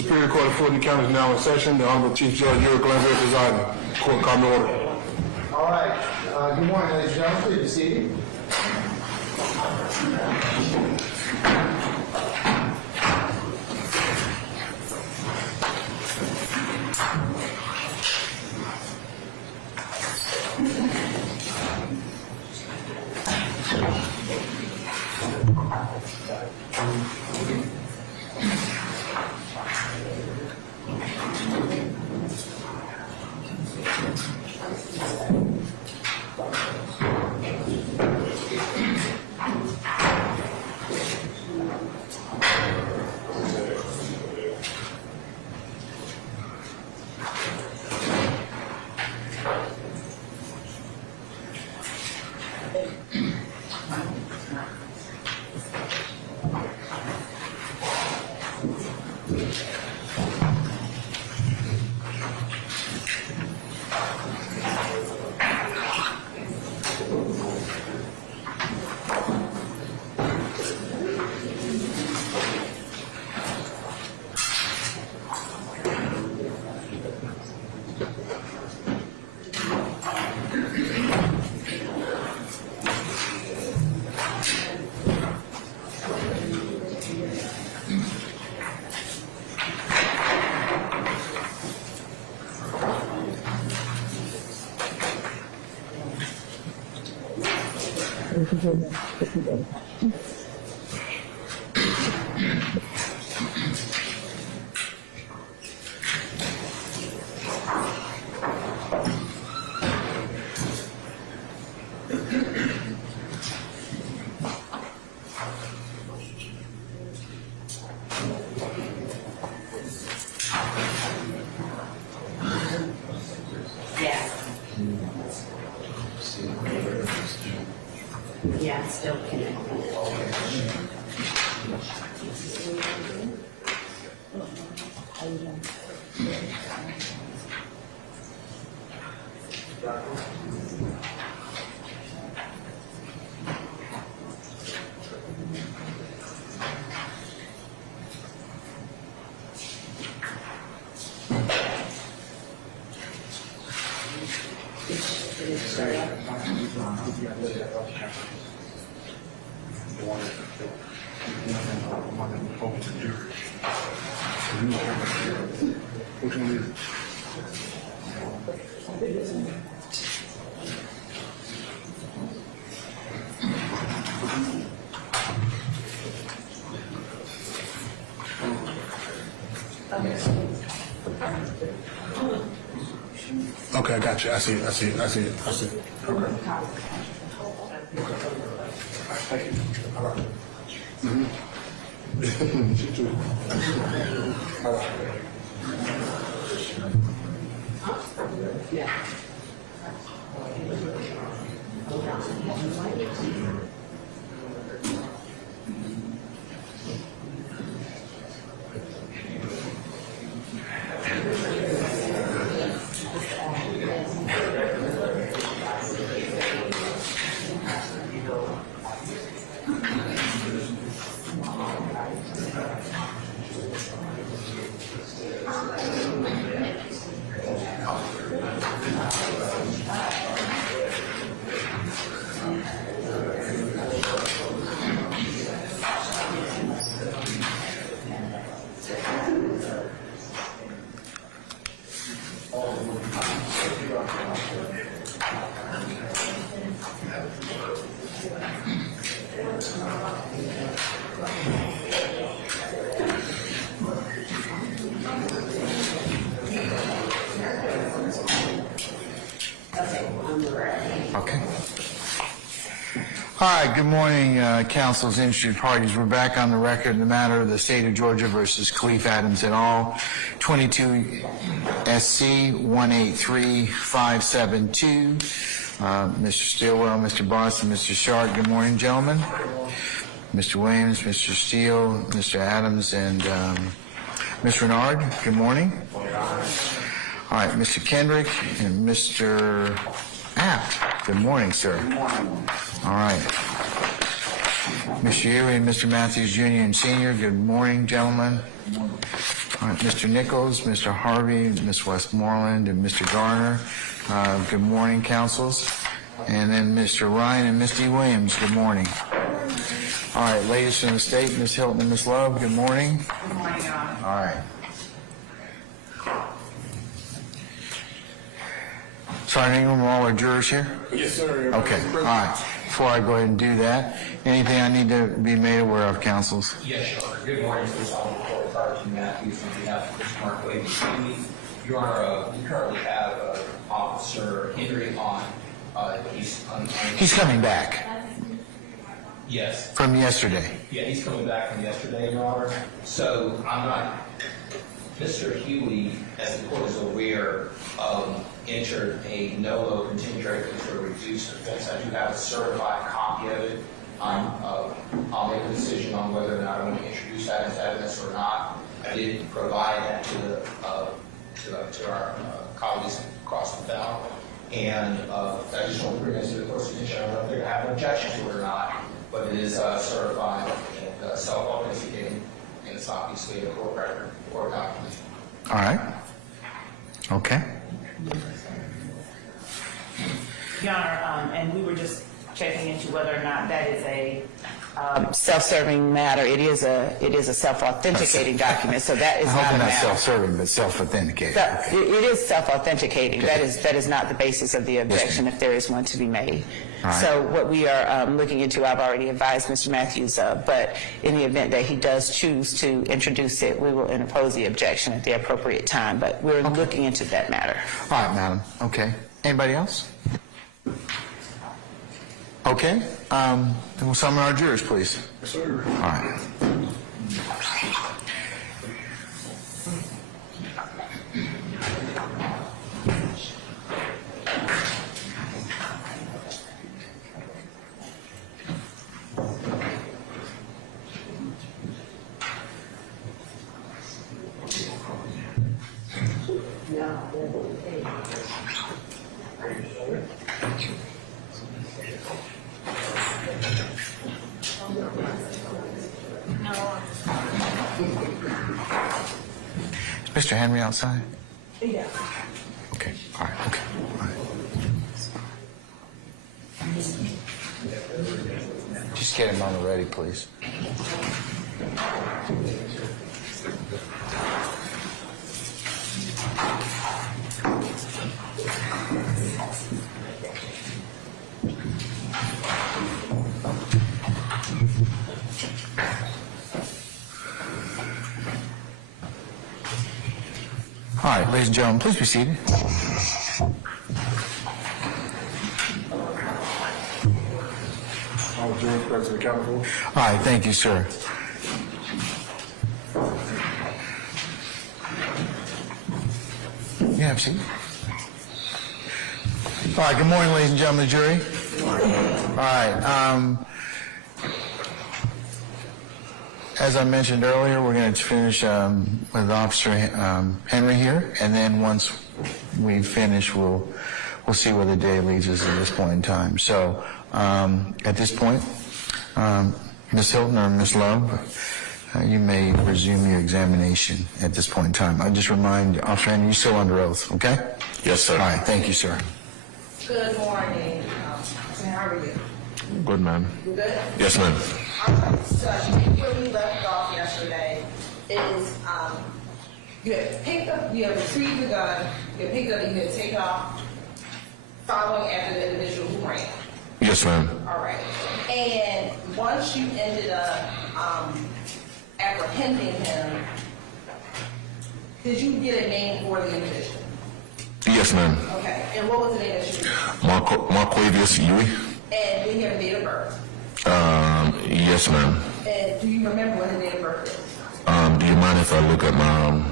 Superior Court of Fulton County is now in session. The Honorable Chief Judge Jurors presiding. Court come to order. All right. Good morning, ladies and gentlemen. Please be seated. Yeah, still connected. Which one is it? Okay, I got you. I see it. Okay. Thank you. All right. You too. All right. Yeah. Okay. All right, good morning, council's interested parties. We're back on the record in the matter of the state of Georgia versus Khalif Adams et al., 22 SC 183572. Mr. Stilwell, Mr. Boston, Mr. Sharp, good morning, gentlemen. Mr. Williams, Mr. Steele, Mr. Adams, and Ms. Renard, good morning. All right, Mr. Kendrick and Mr. Apt, good morning, sir. Good morning. All right. Mr. Erie and Mr. Matthews, Jr. and Sr., good morning, gentlemen. Good morning. All right. Mr. Nichols, Mr. Harvey, Ms. Westmoreland, and Mr. Garner. Good morning, councils. And then Mr. Ryan and Ms. D. Williams, good morning. All right, ladies from the state, Ms. Hilton and Ms. Love, good morning. Good morning, Your Honor. All right. Sergeant Ingram, all our jurors here? Yes, sir. Okay, all right. Before I go ahead and do that, anything I need to be made aware of, councils? Yes, Your Honor. Good morning, Mr. Court Sergeant Matthews, on behalf of Mr. Mark Williams. Your Honor, we currently have Officer Henry on. He's coming back Yes. from yesterday. Yeah, he's coming back from yesterday, Your Honor. So I'm not. Mr. Huey, as the court is aware, entered a no-low contingent for a reduced offense. I do have a certified copy of it. I'll make a decision on whether or not I want to introduce that as evidence or not. I did provide that to our colleagues across the ballot. And I just want to bring this to the court's attention. I don't know if they're going to have an objection to it or not, but it is certified and self-authenticating, and it's obviously a court record or document. All right. Okay. Your Honor, and we were just checking into whether or not that is a self-serving matter. It is a self-authenticating document, so that is I not hope a not matter. self-serving, but self-authenticated. It is self-authenticating. Okay. That is not the basis of the objection, if there is one to be made. All right. So what we are looking into, I've already advised Mr. Matthews of, but in the event that he does choose to introduce it, we will interpose the objection at the appropriate time. But we're looking into that matter. All right, madam. Okay. Anybody else? Okay. Then we'll summon our jurors, please. Yes, sir. All right. Is Mr. Henry outside? Yeah. Okay. All right. Okay. All right. Just get him on the ready, please. All right, ladies and gentlemen, please be seated. All jurors present accountable. All right, thank you, sir. You have a seat. All right, good morning, ladies and gentlemen of the jury. All right, as I mentioned earlier, we're going to finish with Officer Henry here, and then once we finish, we'll see where the day leads us at this point in time. So at this point, Ms. Hilton or Ms. Love, you may resume your examination at this point in time. I just remind Officer Henry, you're still under oath, okay? Yes, sir. All right, thank you, sir. Good morning. How are you? Good, ma'am. You good? Yes, ma'am. All right. So where we left off yesterday is you had retrieved the gun, you had picked up and you had taken off following after the individual who ran. Yes, ma'am. All right. And once you ended up apprehending him, did you get a name for the individual? Yes, ma'am. Okay. And what was the name that you Marquavius Huey. And did he have a date of birth? Yes, ma'am. And do you remember what his date of birth is? Do you mind if I look at my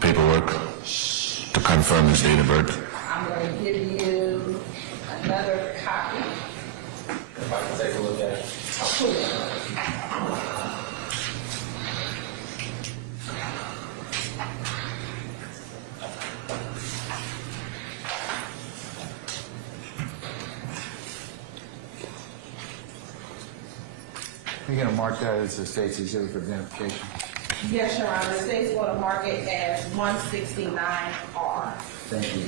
paperwork to confirm his date of birth? I'm going to give you another copy. If I can take a look at it. You're going to mark that as the state's exhibit for identification. Yes, Your Honor, the state's going to mark it as 169R. Thank you.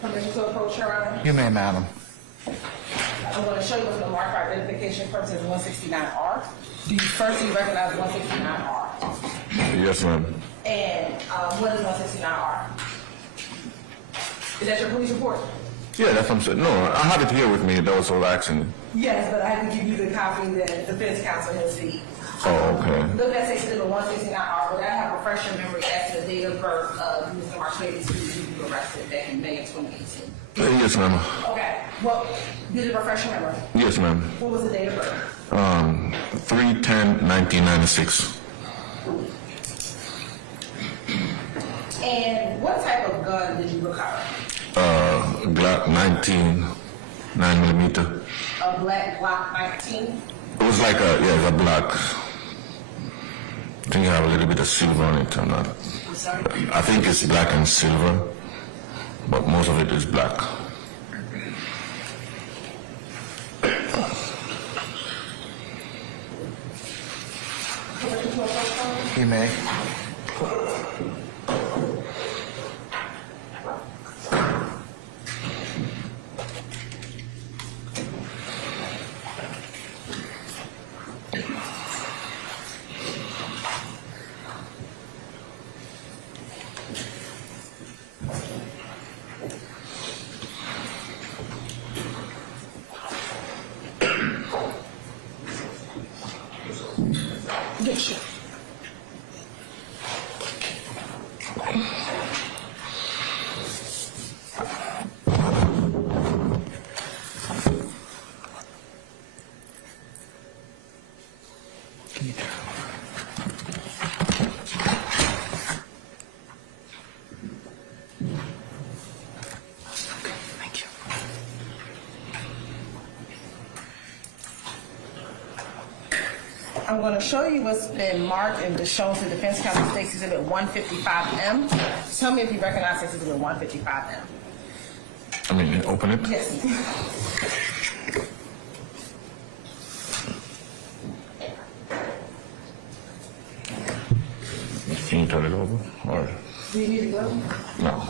Permission to approach, Your Honor? You may, madam. I'm going to show you what's going to mark for identification purposes 169R. Do you recognize 169R? Yes, ma'am. And what is 169R? Is that your police report? Yeah, that's what I'm saying. No, I have it here with me. That was all action. Yes, but I have to give you the copy that the defense counsel has seen. Oh, okay. Look at section 169R, but I have a refresher memory as to the date of birth of Mr. Martinez, who was arrested back in May of 2018. Yes, ma'am. Okay, well, did it refresh your memory? Yes, ma'am. What was the date of birth? 3/10/1996. And what type of gun did you recover? Glock 19, 9mm. A black Glock 19? It was like it's a black. I think I have a little bit of silver on it. I'm sorry? I think it's black and silver, but most of it is black. You may. Yes, sir. Thank you. I'm going to show you what's been marked and shown to defense counsel State's Exhibit 155M. Tell me if you recognize this Exhibit 155M. I mean, open it. Yes. Can you turn it over? Or Do you need to go? no?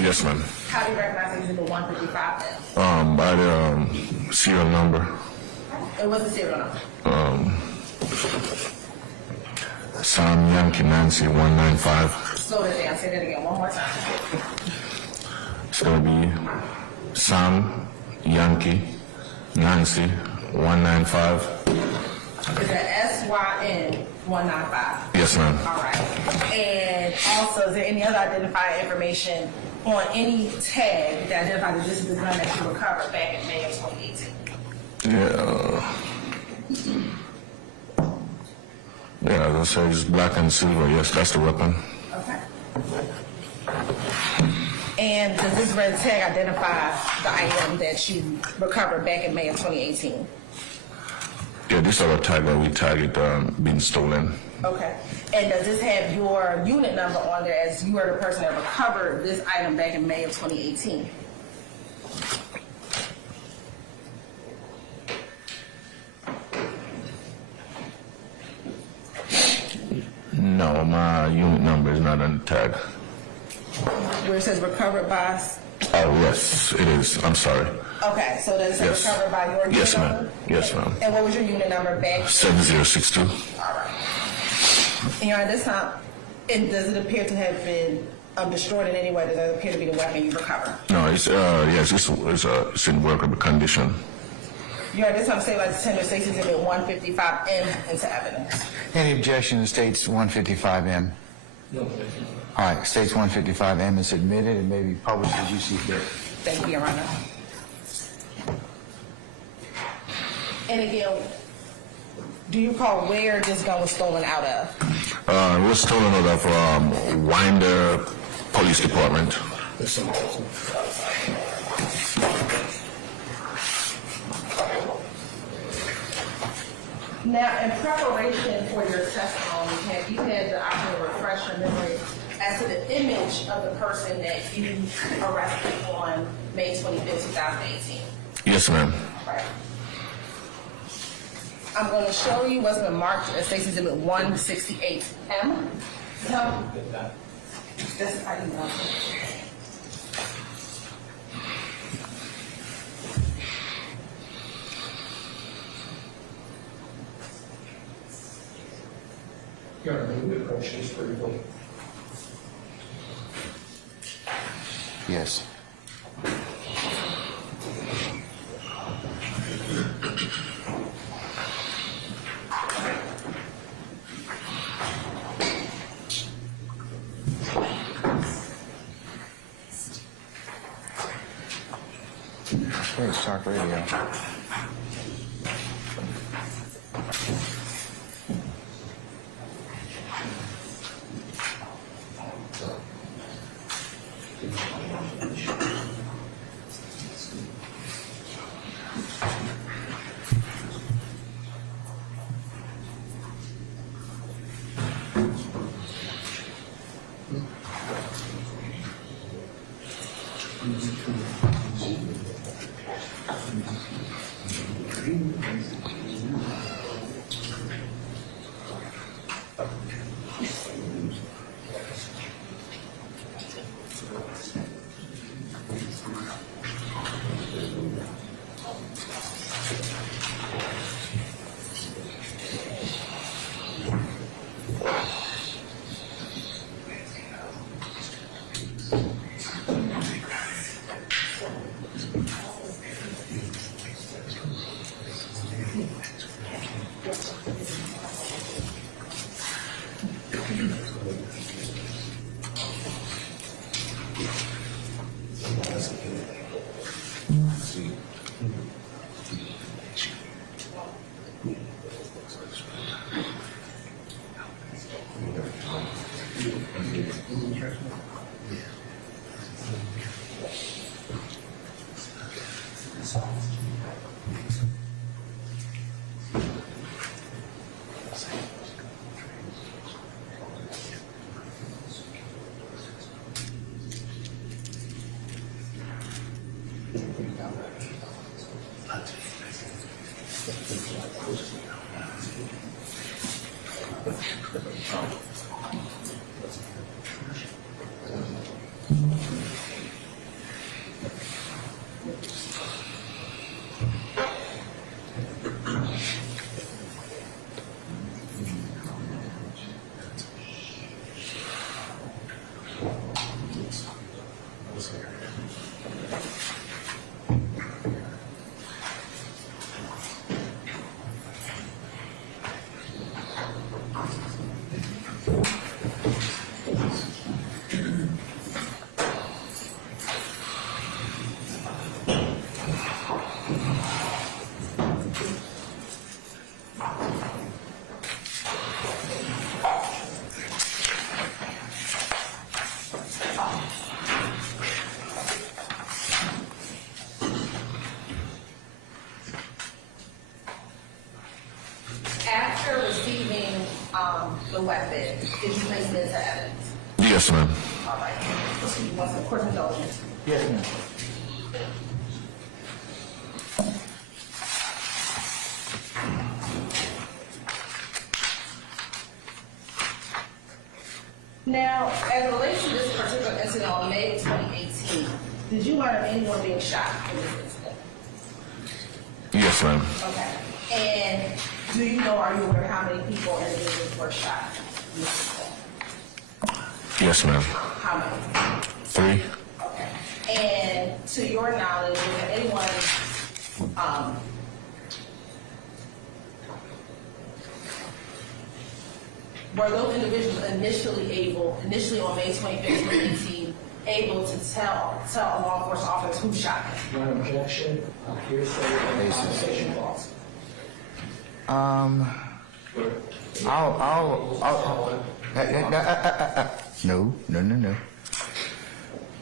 Yes, ma'am. How do you recognize Exhibit 155M? By the serial number. And what's the serial number? Sam Yankee Nancy 195. Slow that down. Say that again one more time. It's gonna be Sam Yankee Nancy 195. Is that SYN 195? Yes, ma'am. All right. And also, is there any other identifying information on any tag that identifies that this is the gun that you recovered back in May of 2018? Yeah, as I said, it's black and silver. Yes, that's the weapon. Okay. And does this red tag identify the item that you recovered back in May of 2018? Yeah, this other tag that we tag it being stolen. Okay. And does this have your unit number on there as you are the person that recovered this item back in May of 2018? No, my unit number is not not on the tag. Where it says recovered by, Oh, yes, it is. I'm sorry. okay, so does it say Yes. recovered by your unit Yes, number? ma'am. Yes, ma'am. And what was your unit number back? 7062. All right. And you're at this time, and does it appear to have been destroyed in any way? Does it appear to be the weapon you recovered? No, it's yes, it's in workable condition. You're at this time say like Tender States Exhibit 155M into evidence. Any objection to states 155M? No objection. All right, states 155M is admitted and may be published as you see fit. Thank you, Your Honor. And again, do you recall where this gun was stolen out of? It was stolen out of Winder Police Department. Now, in preparation for your testimony, have you had the opportunity to refresh your memory as to the image of the person that you arrested on May 25th, 2018? Yes, ma'am. Right. I'm going to show you what's been marked as State's Exhibit 168M. So, this is how you know. Your Honor, may we approach this briefly? Yes. Hey, Talk Radio. After receiving the weapon, did you place it into evidence? Yes, ma'am. All right. Proceed. Once the court indulgence. Yes, ma'am. Now, as it relates to this particular incident on May 2018, did you learn of anyone being shot in this incident? Yes, ma'am. Okay. And do you know, are you aware how many people and individuals were shot in this incident? Yes, ma'am. How many? 3. Okay. And to your knowledge, was there anyone, were those individuals initially on May 25th, 2018, able to tell a law enforcement officer who shot them? One objection, hearsay, and compensation clause. No.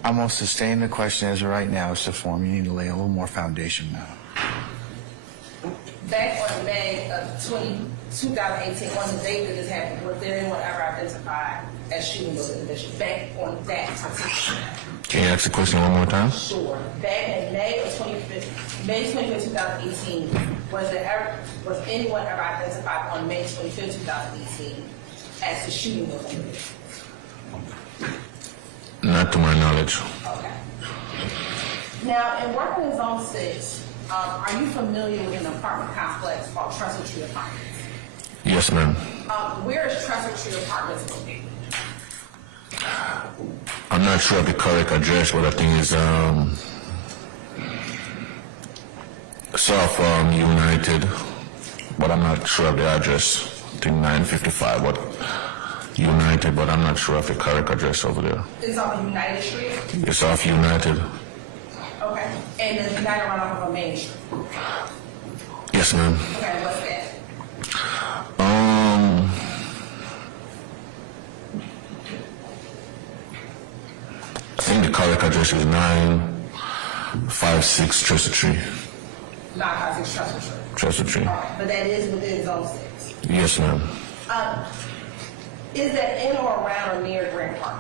I'm going to sustain the question as of right now. It's the form. You need to lay a little more foundation now. Back on May of 2018, on the date that this happened, was there anyone ever identified as shooting those individuals? Back on that particular day? Can you ask the question one more time? Sure. Back in May 25th, 2018, was anyone ever identified on May 25th, 2018 as the shooting those individuals? Not to my knowledge. Okay. Now, in working in Zone 6, are you familiar with an apartment complex called Trestle Tree Apartments? Yes, ma'am. Where is Trestle Tree Apartments located? I'm not sure of the correct address, but I think it's South United, but I'm not sure of the address. I think 955, but United, but I'm not sure of the correct address over there. It's on United Street? It's off United. Okay. And does United run off of a main street? Yes, ma'am. Okay, what's that? I think the correct address is 956 Trestle Tree. 956 Trestle Tree. Trestle Tree. All right, but that is within Zone 6. Yes, ma'am. Is that in or around or near Grant Park?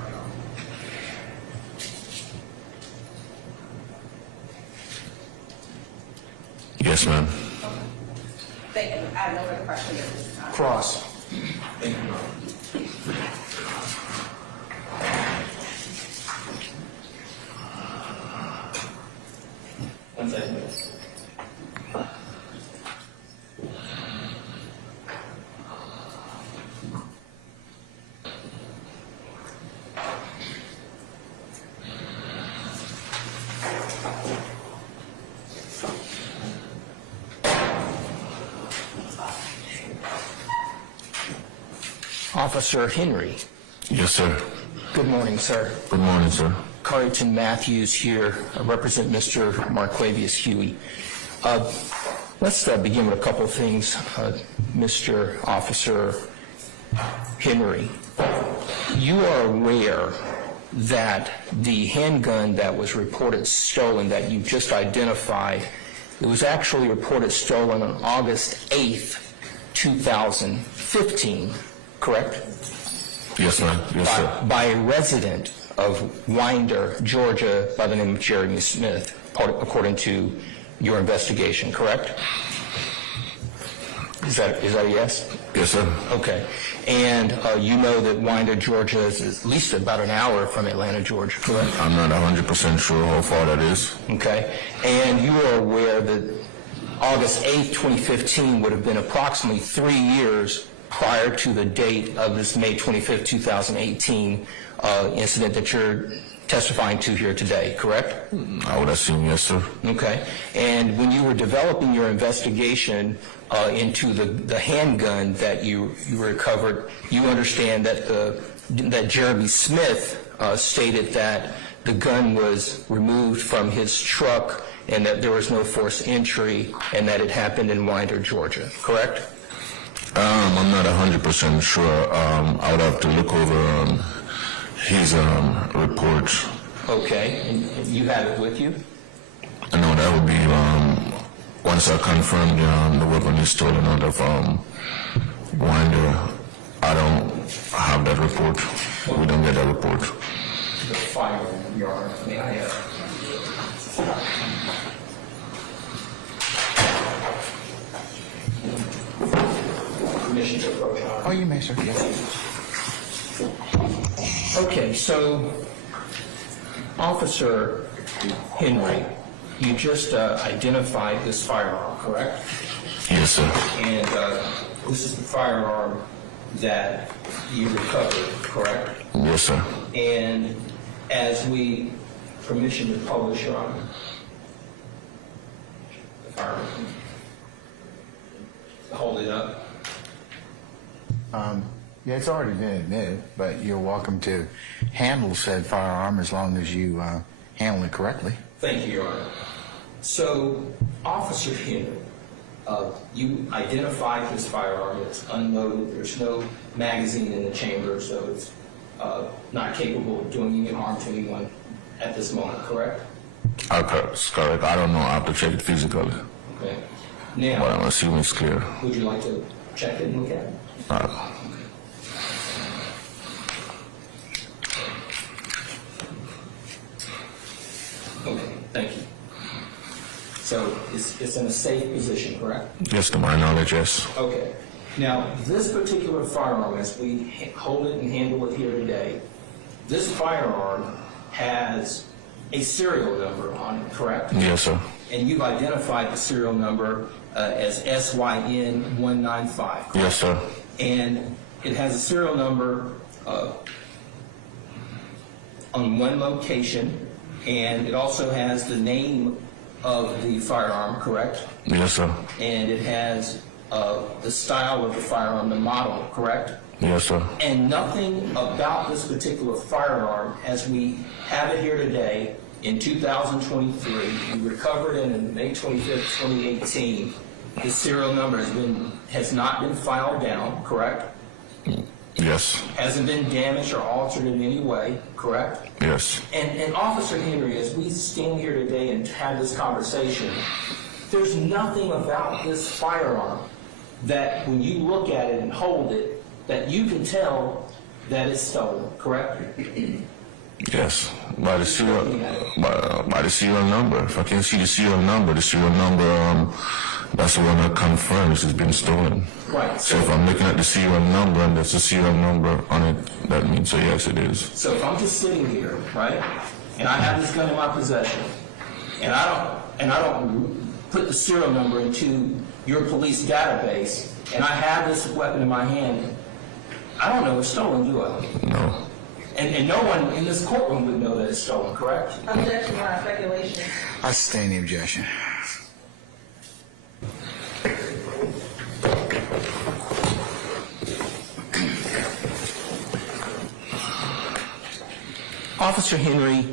Yes, ma'am. Thank you. I have no further questions at this time. Cross. One second. Officer Henry. Yes, sir. Good morning, sir. Good morning, sir. Carrington Matthews here. I represent Mr. Marquavius Huey. Let's begin with a couple of things. Mr. Officer Henry, you are aware that the handgun that was reported stolen that you just identified, it was actually reported stolen on August 8th, 2015, correct? Yes, ma'am. Yes, sir. By a resident of Winder, Georgia, by the name of Jeremy Smith, according to your investigation, correct? Is that a yes? Yes, sir. Okay. And you know that Winder, Georgia is at least about an hour from Atlanta, Georgia, correct? I'm not 100% sure how far that is. Okay. And you are aware that August 8th, 2015 would have been approximately 3 years prior to the date of this May 25th, 2018 incident that you're testifying to here today, correct? I would assume yes, sir. Okay. And when you were developing your investigation into the handgun that you recovered, you understand that that Jeremy Smith stated that the gun was removed from his truck and that there was no forced entry and that it happened in Winder, Georgia, correct? I'm not 100% sure. I would have to look over his report. Okay. And you have it with you? I know that would be once I confirm the weapon is stolen out of Winder. I don't have that report. We don't get that report. The file, Your Honor. May I permission to approach, Your Honor? Oh, you may, sir. Yes. Okay, so Officer Henry, you just identified this firearm, correct? Yes, sir. And this is the firearm that you recovered, correct? Yes, sir. And as we permission to publish, Your Honor, the firearm, hold it up. Yeah, it's already been admitted, but you're welcome to handle said firearm as long as you handle it correctly. Thank you, Your Honor. So, Officer Henry, you identified this firearm. It's unloaded. There's no magazine in the chamber, so it's not capable of doing any harm to anyone at this moment, correct? That's correct. I don't know. I have to check it physically. Okay. But Now, I'm assuming it's clear. would you like to check it and look at it? Okay, thank you. So it's in a safe position, correct? Yes, to my knowledge, yes. Okay. Now, this particular firearm, as we hold it and handle it here today, this firearm has a serial number on it, correct? Yes, sir. And you've identified the serial number as SYN195, correct? Yes, sir. And it has a serial number on one location, and it also has the name of the firearm, correct? Yes, sir. And it has the style of the firearm, the model, correct? Yes, sir. And nothing about this particular firearm, as we have it here today, in 2023, we recovered it on May 25th, 2018. The serial number has not been filed down, correct? Yes. Hasn't been damaged or altered in any way, correct? Yes. And Officer Henry, as we stand here today and have this conversation, there's nothing about this firearm that when you look at it and hold it, that you can tell that it's stolen, correct? Yes. By the serial number. If I can see the serial number, that's the one that confirms it's been stolen. Right. So if I'm looking at the serial number and there's a serial number on it, that means so yes, it is. So if I'm just sitting here, right, and I have this gun in my possession, and I don't put the serial number into your police database, and I have this weapon in my hand, I don't know it's stolen, do I? No. And no one in this courtroom would know that it's stolen, correct? Objection, Your Honor, speculation. I sustain the objection. Officer Henry,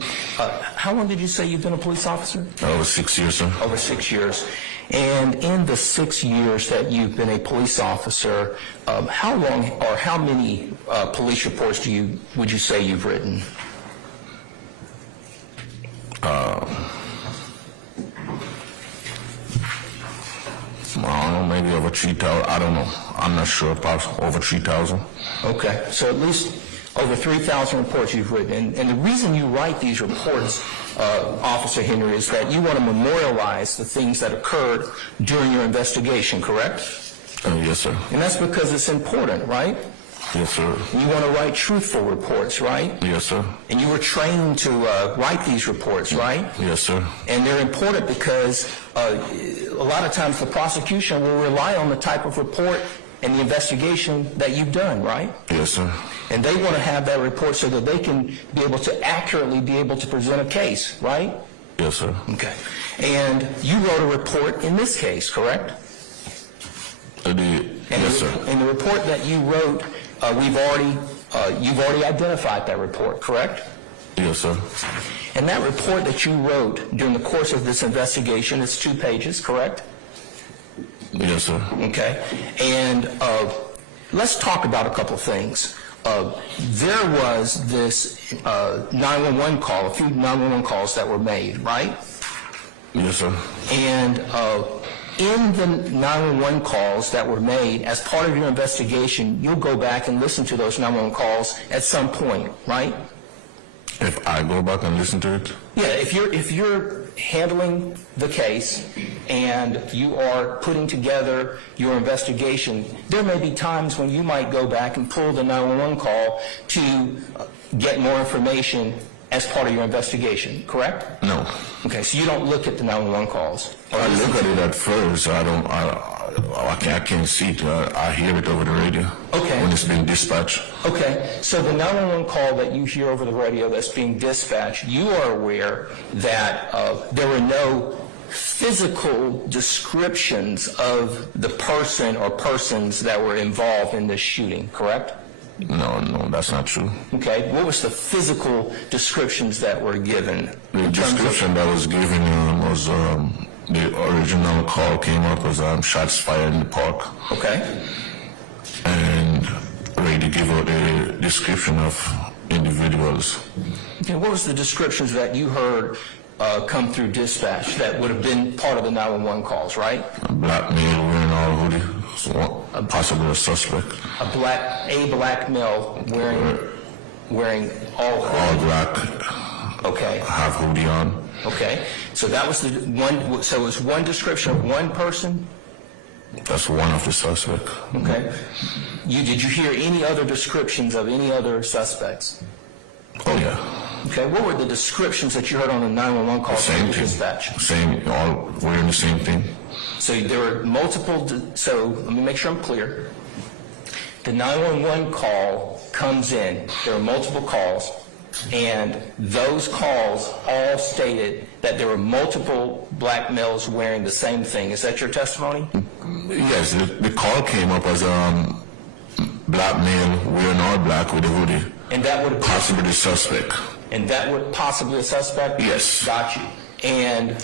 how long did you say you've been a police officer? Over 6 years, sir. Over 6 years. And in the 6 years that you've been a police officer, how long or how many police reports would you say you've written? I don't know, maybe over 3,000. I don't know. I'm not sure. About over 3,000. Okay, so at least over 3,000 reports you've written. And the reason you write these reports, Officer Henry, is that you want to memorialize the things that occurred during your investigation, correct? Yes, sir. And that's because it's important, right? Yes, sir. You want to write truthful reports, right? Yes, sir. And you were trained to write these reports, right? Yes, sir. And they're important because a lot of times the prosecution will rely on the type of report and the investigation that you've done, right? Yes, sir. And they want to have that report so that they can be able to accurately be able to present a case, right? Yes, sir. Okay. And you wrote a report in this case, correct? I did. Yes, sir. In the report that you wrote, you've already identified that report, correct? Yes, sir. And that report that you wrote during the course of this investigation is 2 pages, correct? Yes, sir. Okay. And let's talk about a couple things. There was this 911 call, a few 911 calls that were made, right? Yes, sir. And in the 911 calls that were made, as part of your investigation, you'll go back and listen to those 911 calls at some point, right? If I go back and listen to it? Yeah, if you're handling the case and you are putting together your investigation, there may be times when you might go back and pull the 911 call to get more information as part of your investigation, correct? No. Okay, so you don't look at the 911 calls? I look at it at first. I can't see it. I hear it over the radio. Okay. When it's being dispatched. Okay, so the 911 call that you hear over the radio that's being dispatched, you are aware that there were no physical descriptions of the person or persons that were involved in this shooting, correct? No, that's not true. Okay, what was the physical descriptions that were given? The description that was given was the original call came up as shots fired in the park. Okay, And radio gave out a description of individuals. okay, what was the descriptions that you heard come through dispatch that would have been part of the 911 calls, right? A black male wearing all hoodie, so possibly a suspect. A black male wearing all All black, Okay, have hoodie on. okay. So that was the one, so it was one description of one person? That's one of the suspects. Okay. Did you hear any other descriptions of any other suspects? Oh yeah, Okay, what were the descriptions that you heard on the 911 call same from thing. dispatch? Same, all wearing the same thing. So there were multiple, so let me make sure I'm clear. The 911 call comes in, there are multiple calls, and those calls all stated that there were multiple black males wearing the same thing. Is that your testimony? Yes, the call came up as black male wearing all black with a hoodie, And that would possibly the suspect. And that would possibly a suspect? Yes. Got you. And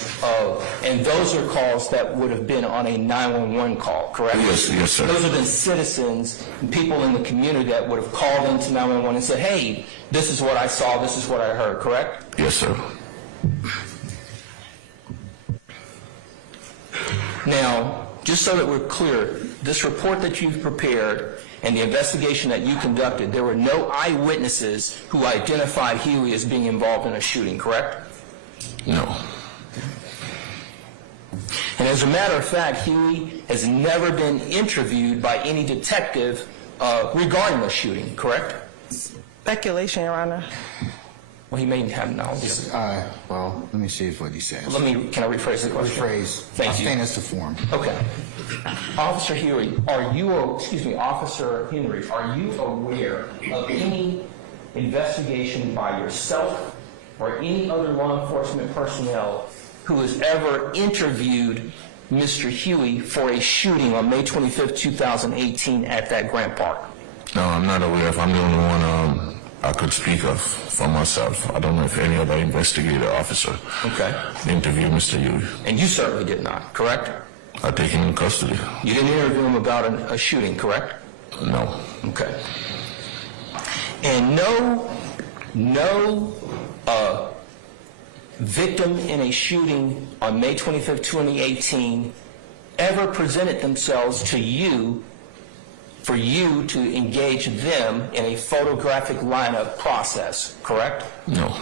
those are calls that would have been on a 911 call, correct? Yes, sir. Those have been citizens and people in the community that would have called into 911 and said, hey, this is what I saw, this is what I heard, correct? Yes, sir. Now, just so that we're clear, this report that you've prepared and the investigation that you conducted, there were no eyewitnesses who identified Huey as being involved in a shooting, correct? No. And as a matter of fact, Huey has never been interviewed by any detective regarding the shooting, correct? Speculation, Your Honor. Well, he may have knowledge. Well, let me see what he says. Can I rephrase the question? Rephrase. Thank I'll you. stand as to form. Okay. Officer Huey, Officer Henry, are you aware of any investigation by yourself or any other law enforcement personnel who has ever interviewed Mr. Huey for a shooting on May 25th, 2018 at that Grant Park? No, I'm not aware of. I'm the only one I could speak of for myself. I don't know if any other investigator officer interviewed Mr. Huey. And you certainly did not, correct? I take him in custody. You didn't interview him about a shooting, correct? No. Okay. And no victim in a shooting on May 25th, 2018 ever presented themselves to you for you to engage them in a photographic lineup process, correct? No.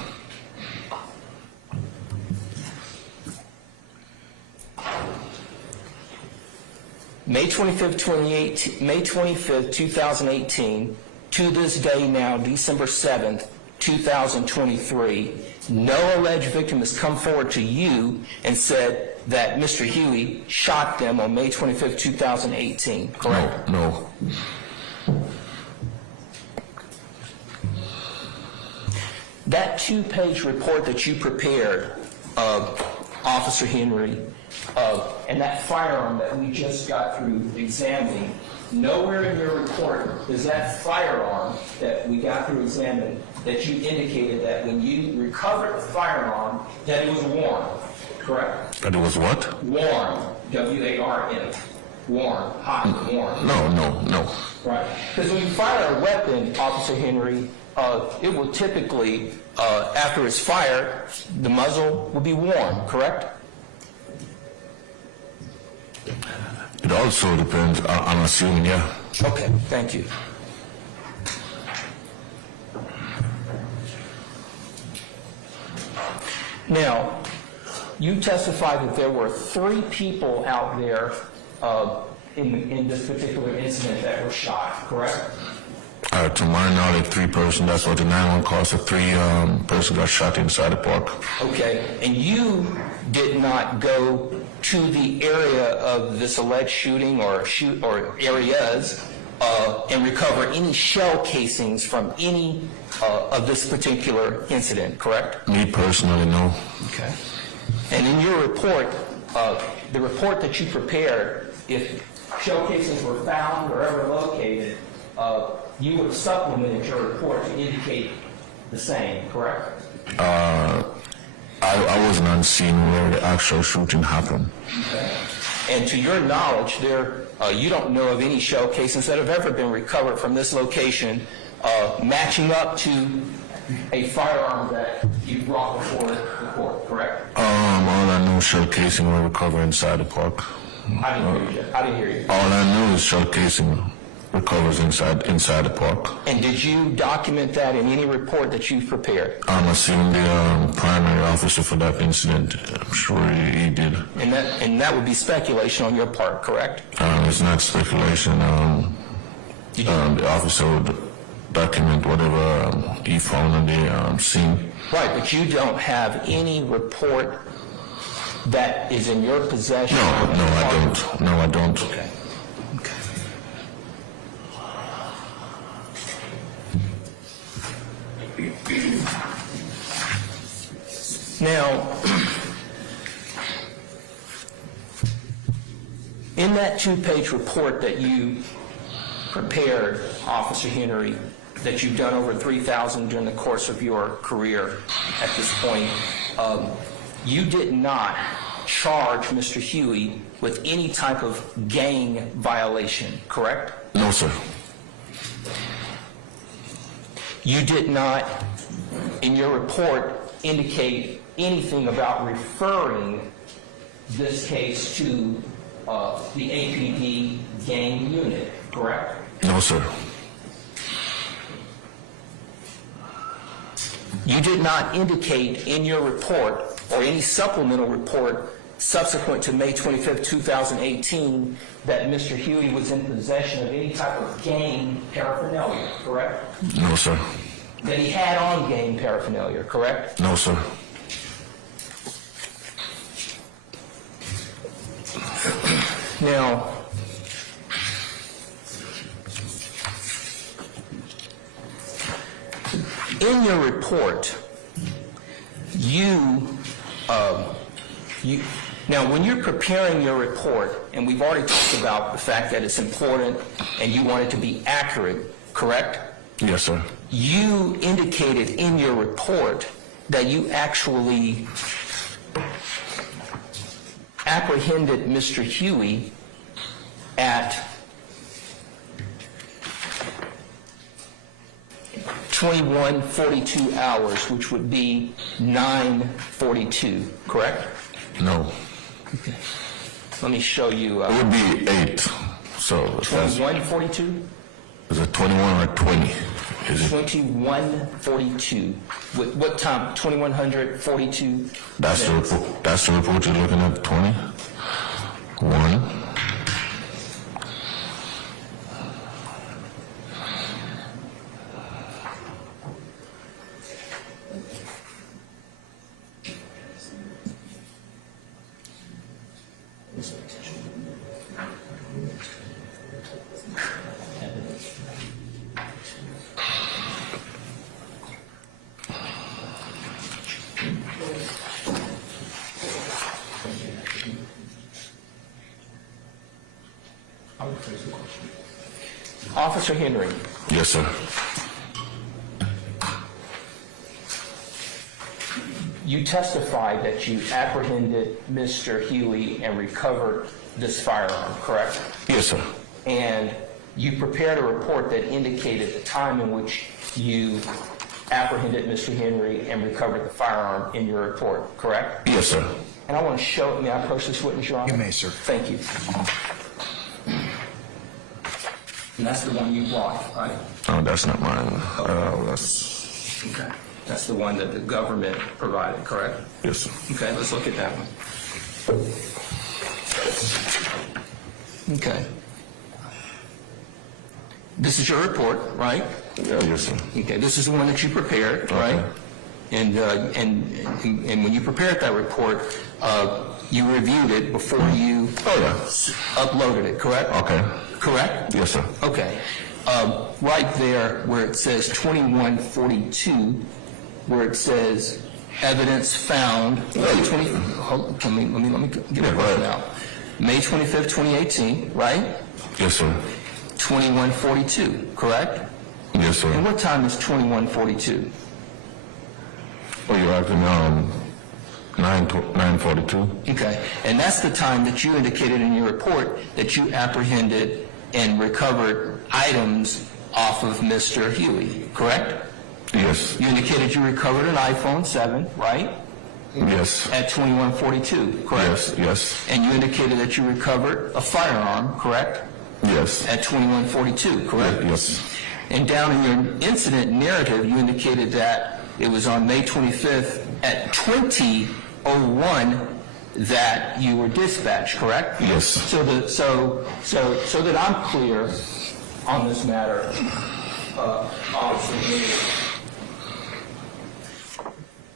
May 25th, 2018, to this day now, December 7th, 2023, no alleged victim has come forward to you and said that Mr. Huey shot them on May 25th, 2018, correct? No. That two-page report that you prepared, Officer Henry, and that firearm that we just got through examining, nowhere in your report does that firearm that we got through examining that you indicated that when you recovered the firearm that it was worn, correct? That it was what? Worn, W-A-R-N, worn, hot, worn. No. Right. Because when you fire a weapon, Officer Henry, it will typically, after it's fired, the muzzle will be worn, correct? It also depends, I'm assuming, yeah. Okay, thank you. Now, you testified that there were 3 people out there in this particular incident that were shot, correct? To my knowledge, 3 persons, that's what the 911 call said, 3 persons got shot inside the park. Okay, and you did not go to the area of this alleged shooting or areas and recover any shell casings from any of this particular incident, correct? Me personally, no. Okay. And in your report, the report that you prepared, if shell casings were found or ever located, you would have supplemented your report to indicate the same, correct? I wasn't on scene where the actual shooting happened. Okay. And to your knowledge, you don't know of any shell casings that have ever been recovered from this location matching up to a firearm that you brought before the court, correct? All I know, shell casing were recovered inside the park. I didn't hear you. All I know is shell casing recovers inside the park. And did you document that in any report that you've prepared? I'm assuming the primary officer for that incident, I'm sure he did. And that would be speculation on your part, correct? It's not speculation. The officer would document whatever he found on the scene. Right, but you don't have any report that is in your possession? No, I don't. No, I don't. Okay. Now, in that 2-page report that you prepared, Officer Henry, that you've done over 3,000 during the course of your career at this point, you did not charge Mr. Huey with any type of gang violation, correct? No, sir. You did not, in your report, indicate anything about referring this case to the APD gang unit, correct? No, sir. You did not indicate in your report or any supplemental report subsequent to May 25th, 2018, that Mr. Huey was in possession of any type of gang paraphernalia, correct? No, sir. That he had on gang paraphernalia, correct? No, sir. Now, in your report, now when you're preparing your report, and we've already talked about the fact that it's important and you want it to be accurate, correct? Yes, sir. You indicated in your report that you actually apprehended Mr. Huey at 21:42 hours, which would be 9:42, correct? No. Okay. Let me show you. It would be 8. So that's, 21:42? is it 21 or 20? Is it? 21:42. What time? 21:42? That's the report. That's the report you're looking at. 20. 1. Officer Henry, Yes, sir. you testified that you apprehended Mr. Huey and recovered this firearm, correct? Yes, sir. And you prepared a report that indicated the time in which you apprehended Mr. Henry and recovered the firearm in your report, correct? Yes, sir. And I want to show it. May I approach this witness, Your Honor? You may, sir. Thank you. And that's the one you brought, right? Oh, that's not mine. That's Okay. That's the one that the government provided, correct? yes, sir. Okay, let's look at that one. Okay. This is your report, right? Yeah, yes, sir. Okay, this is the one that you prepared, right? Okay. And when you prepared that report, you reviewed it before you uploaded it, correct? Okay. Correct? Yes, sir. Okay. Right there where it says 2142, where it says evidence found, let me get it right now. May 25th, 2018, right? Yes, sir. 2142, correct? Yes, And sir. what time is 2142? Oh, you're acting 9:42. Okay, and that's the time that you indicated in your report that you apprehended and recovered items off of Mr. Huey, correct? Yes. You indicated you recovered an iPhone 7, right? Yes. At 2142, correct? Yes. Yes. And you indicated that you recovered a firearm, correct? Yes. At 2142, correct? Yes. And down in your incident narrative, you indicated that it was on May 25th at 20:01 that you were dispatched, correct? Yes. So that I'm clear on this matter, Officer,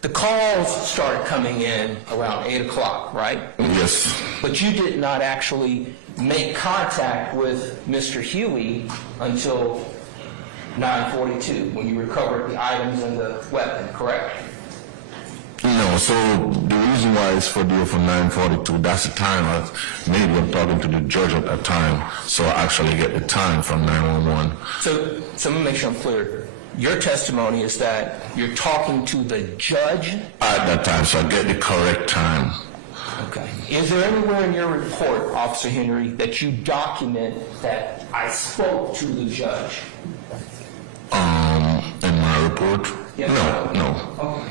the calls started coming in around 8 o'clock, right? Yes. But you did not actually make contact with Mr. Huey until 9:42, when you recovered the items and the weapon, correct? No, so the reason why it's for deal for 9:42, that's the time maybe I'm talking to the judge at that time, so I actually get the time from 911. So let me make sure I'm clear. Your testimony is that you're talking to the judge? At that time, so I get the correct time. Okay. Is there anywhere in your report, Officer Henry, that you document that I spoke to the judge? In my report? Yes. No. Okay.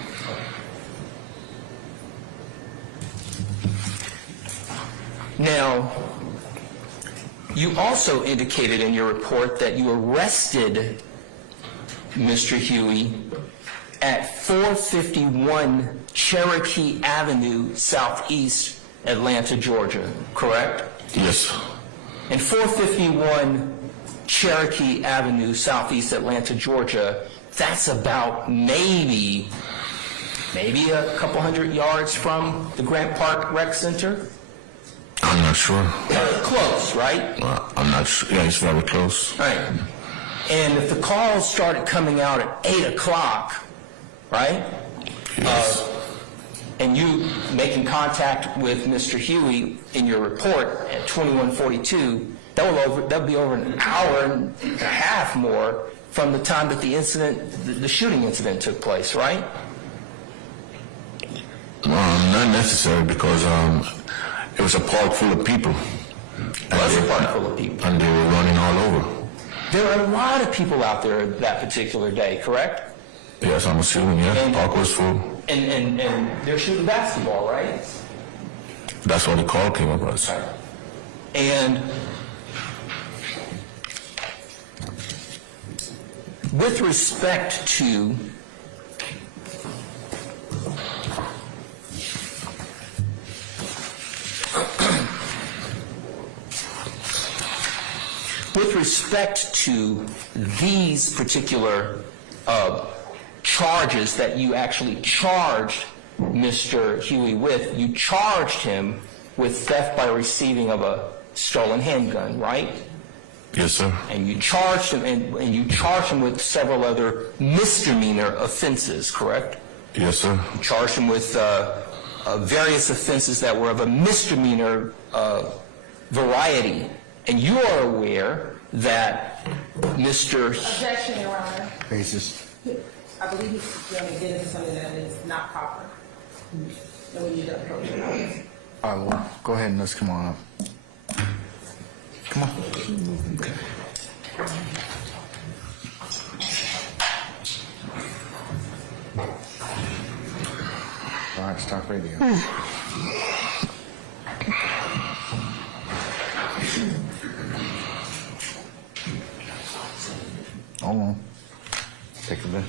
Now, you also indicated in your report that you arrested Mr. Huey at 451 Cherokee Avenue, Southeast Atlanta, Georgia, correct? Yes. And 451 Cherokee Avenue, Southeast Atlanta, Georgia, that's about maybe a couple hundred yards from the Grant Park Rec Center? I'm not sure. Close, right? I'm not sure. Yeah, it's very close. Right. And if the calls started coming out at 8 o'clock, right? Yes. And you making contact with Mr. Huey in your report at 2142, that'll be over an hour and a half more from the time that the shooting incident took place, right? Not necessary because it was a park full of people. It was a park full of people. And they were running all over. There were a lot of people out there that particular day, correct? Yes, I'm assuming, yeah. And- Park was full. And they're shooting basketball, right? That's what the call came up as. And with respect to these particular charges that you actually charged Mr. Huey with, you charged him with theft by receiving of a stolen handgun, right? Yes, sir. And you charged him, and you charged him with several other misdemeanor offenses, correct? Yes, sir. You charged him with various offenses that were of a misdemeanor variety. And you are aware that Mr. Objection, Your Honor. Basis. I believe he's going to get into something that is not proper. And we need to approach it. All right, well, go ahead and let's come on up. Come on. All right, start radio. Hold on. Take a bit.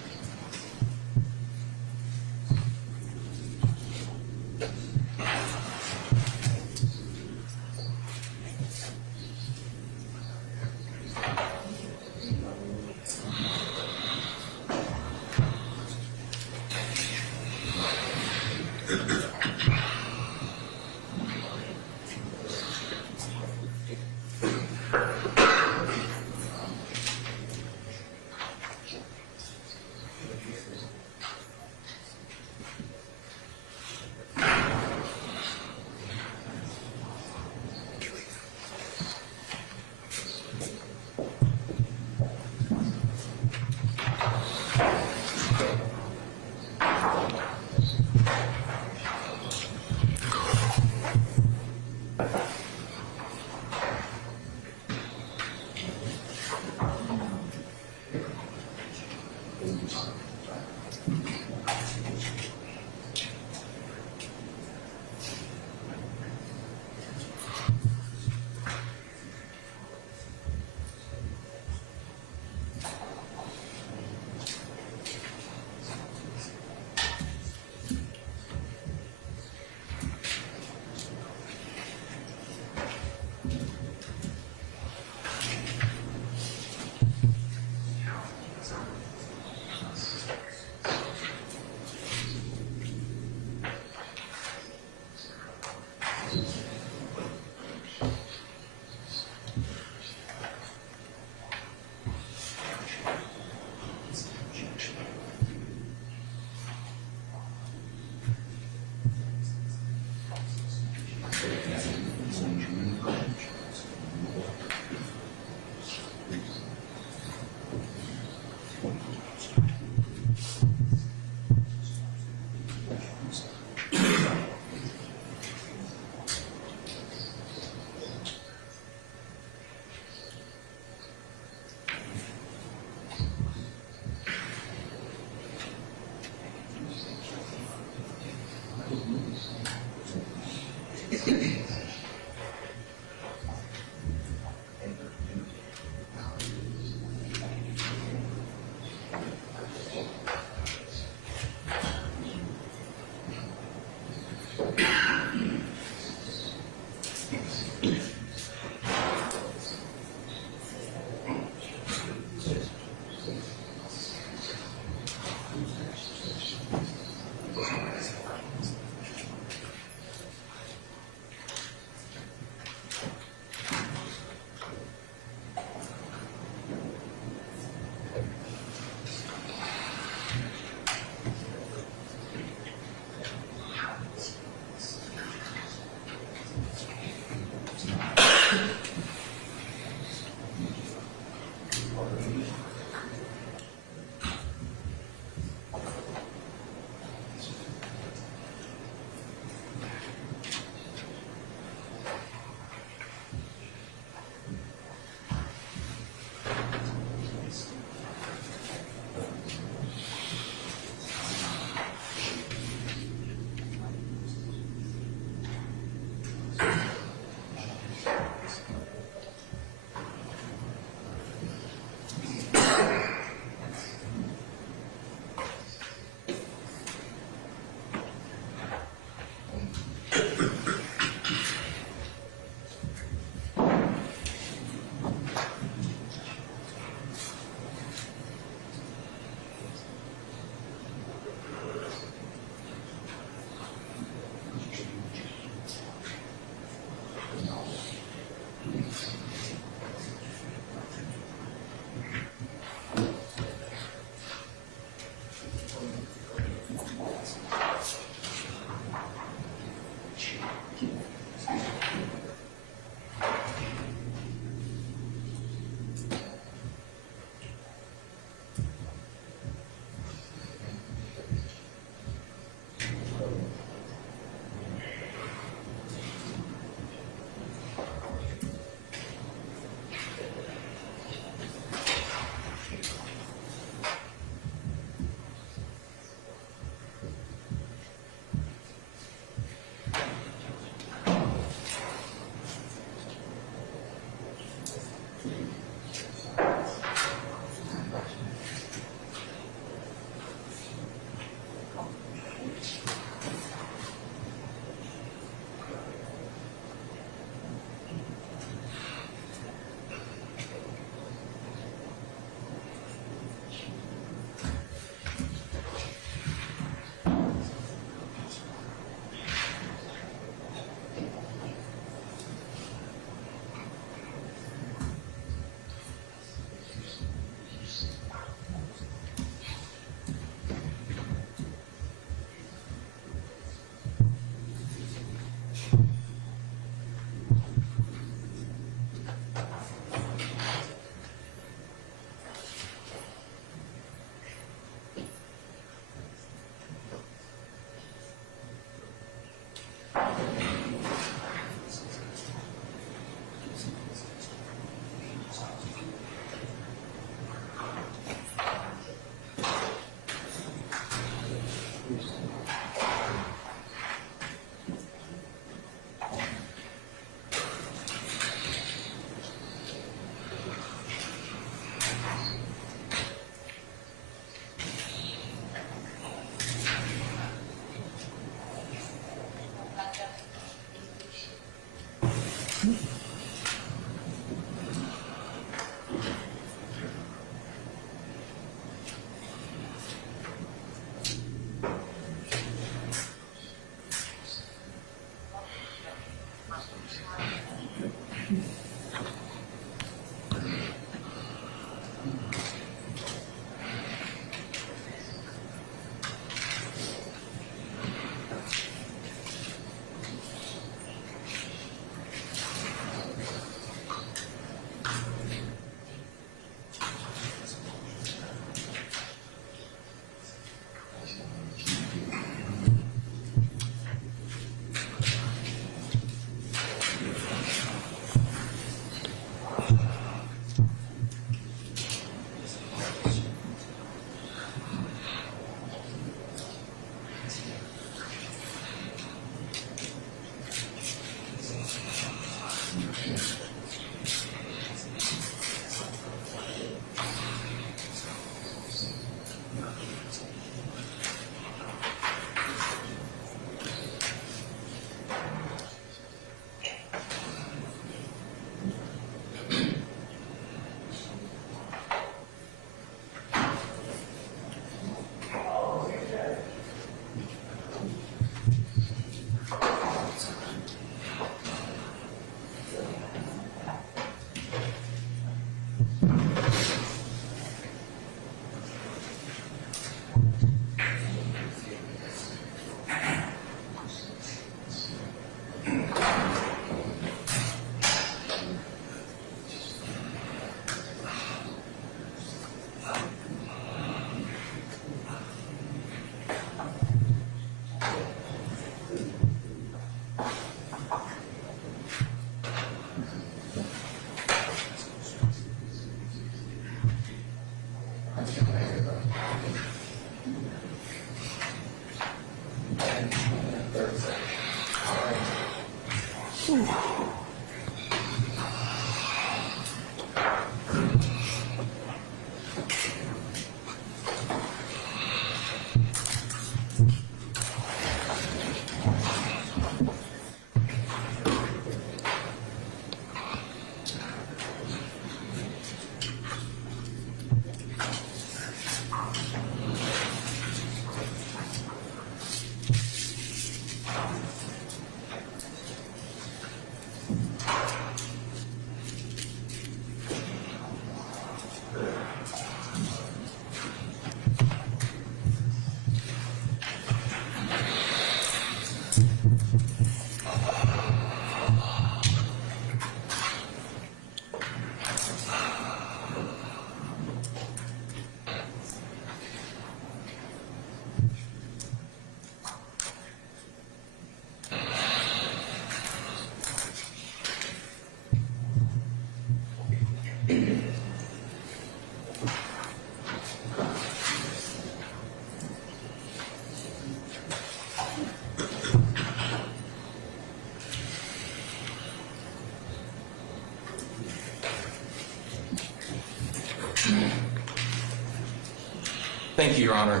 Thank you, Your Honor.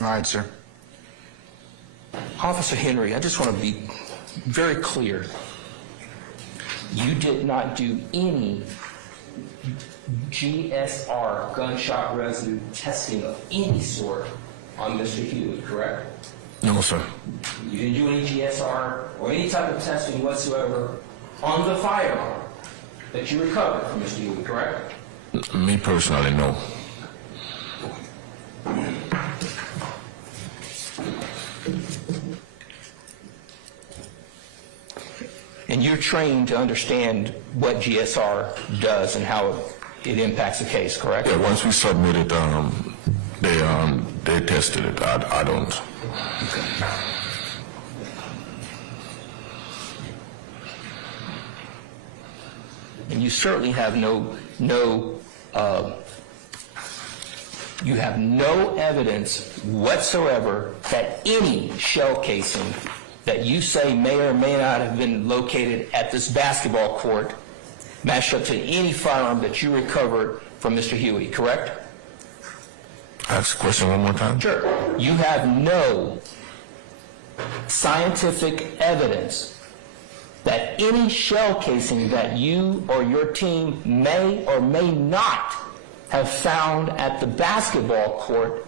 All right, sir. Officer Henry, I just want to be very clear. You did not do any GSR, gunshot residue testing of any sort on Mr. Huey, correct? No, sir. You didn't do any GSR or any type of testing whatsoever on the firearm that you recovered from Mr. Huey, correct? Me personally, no. And you're trained to understand what GSR does and how it impacts the case, correct? Yeah, once we submitted, they tested it. I don't. And you certainly have no evidence whatsoever that any shell casing that you say may or may not have been located at this basketball court matched up to any firearm that you recovered from Mr. Huey, correct? Ask the question one more time. Sure. You have no scientific evidence that any shell casing that you or your team may or may not have found at the basketball court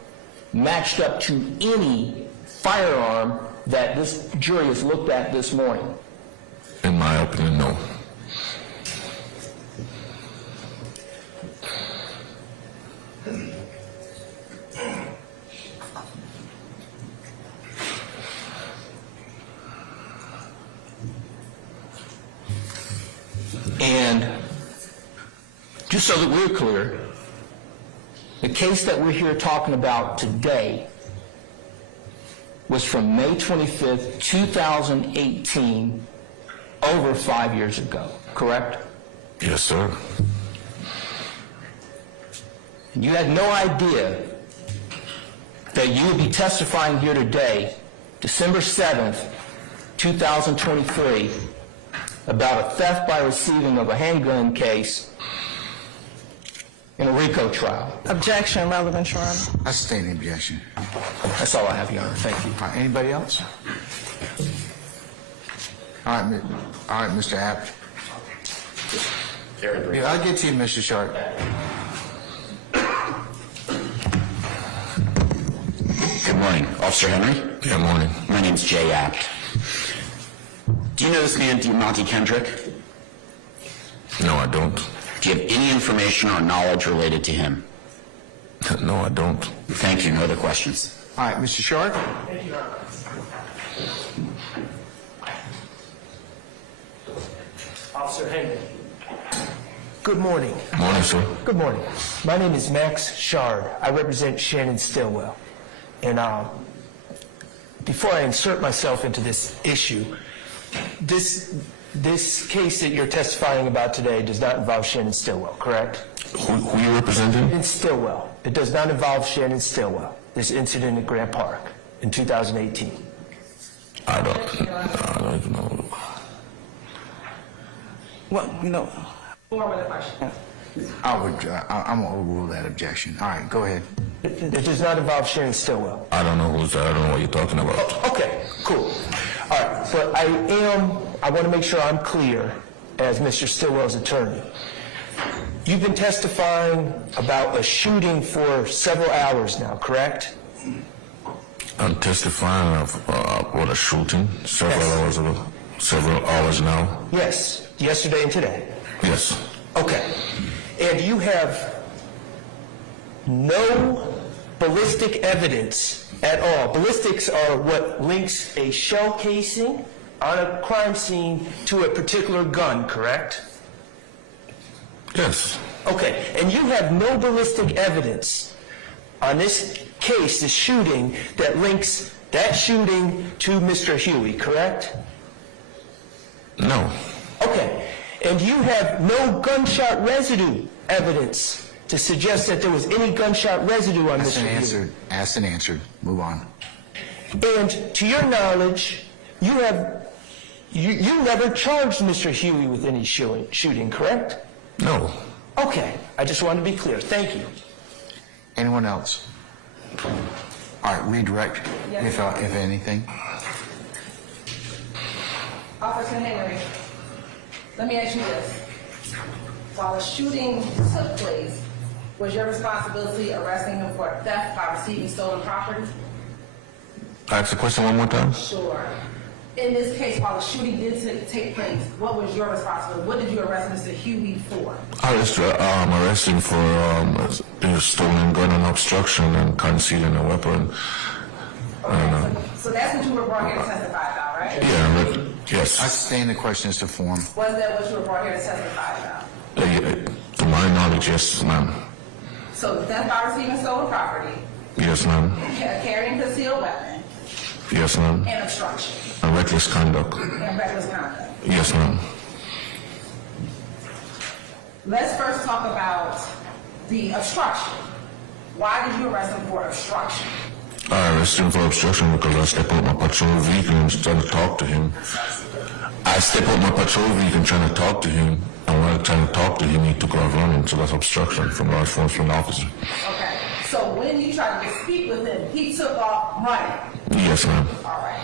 matched up to any firearm that this jury has looked at this morning? In my opinion, no. And just so that we're clear, the case that we're here talking about today was from May 25th, 2018, over 5 years ago, correct? Yes, sir. You had no idea that you would be testifying here today, December 7th, 2023, about a theft by receiving of a handgun case in a RICO trial. Objection, relevant, Your Honor. I sustain the objection. That's all I have, Your Honor. Thank you. All right, anybody else? All right, Mr. Apt. Yeah, I'll get to you, Mr. Sharp. Good morning, Officer Henry. Yeah, morning. My name's Jay Apt. Do you know this man, Monty Kendrick? No, I don't. Do you have any information or knowledge related to him? No, I don't. Thank you. No other questions. All right, Mr. Sharp. Officer Henry. Good morning. Morning, sir. Good morning. My name is Max Shard. I represent Shannon Stillwell. And before I insert myself into this issue, this case that you're testifying about today does not involve Shannon Stillwell, correct? Who you representing? It's Stillwell. It does not involve Shannon Stillwell, this incident at Grant Park in 2018. I don't even know. Well, Form of the question. I'm going to overrule that objection. All right, go ahead. it does not involve Sharon Stillwell. I don't know who's that. I don't know what you're talking about. Okay, cool. All right, but I want to make sure I'm clear as Mr. Stillwell's attorney. You've been testifying about a shooting for several hours now, correct? I'm testifying of what a shooting several hours now. Yes, yesterday and today. Yes. Okay. And you have no ballistic evidence at all. Ballistics are what links a shell casing on a crime scene to a particular gun, correct? Yes. Okay. And you have no ballistic evidence on this case, the shooting, that links that shooting to Mr. Huey, correct? No. Okay. And you have no gunshot residue evidence to suggest that there was any gunshot residue on Mr. Huey. Asked and answered. Move on. And to your knowledge, you never charged Mr. Huey with any shooting, correct? No. Okay. I just wanted to be clear. Thank you. Anyone else? All right, redirect, if anything. Officer Henry, let me ask you this. While the shooting took place, was your responsibility arresting him for theft by receiving stolen property? Ask the question one more time. Sure. In this case, while the shooting did take place, what was your responsibility? What did you arrest Mr. Huey for? I was arresting for a stolen gun and obstruction and concealing a weapon. So that's what you were brought here to testify about, right? Yeah, but, I yes. sustain the question as to form. Was that what you were brought here to testify about? To my knowledge, yes, ma'am. So theft by receiving stolen property, Yes, ma'am. carrying concealed weapon, Yes, ma'am. and obstruction, And reckless conduct. and reckless conduct. Yes, ma'am. Let's first talk about the obstruction. Why did you arrest him for obstruction? I arrested him for obstruction because I stepped out my patrol vehicle and trying to talk to him. I stepped out my patrol vehicle and trying to talk to him. And while trying to talk to him, he took off running. So that's obstruction from law enforcement officer. Okay. So when you tried to speak with him, he took off running. Yes, ma'am. All right.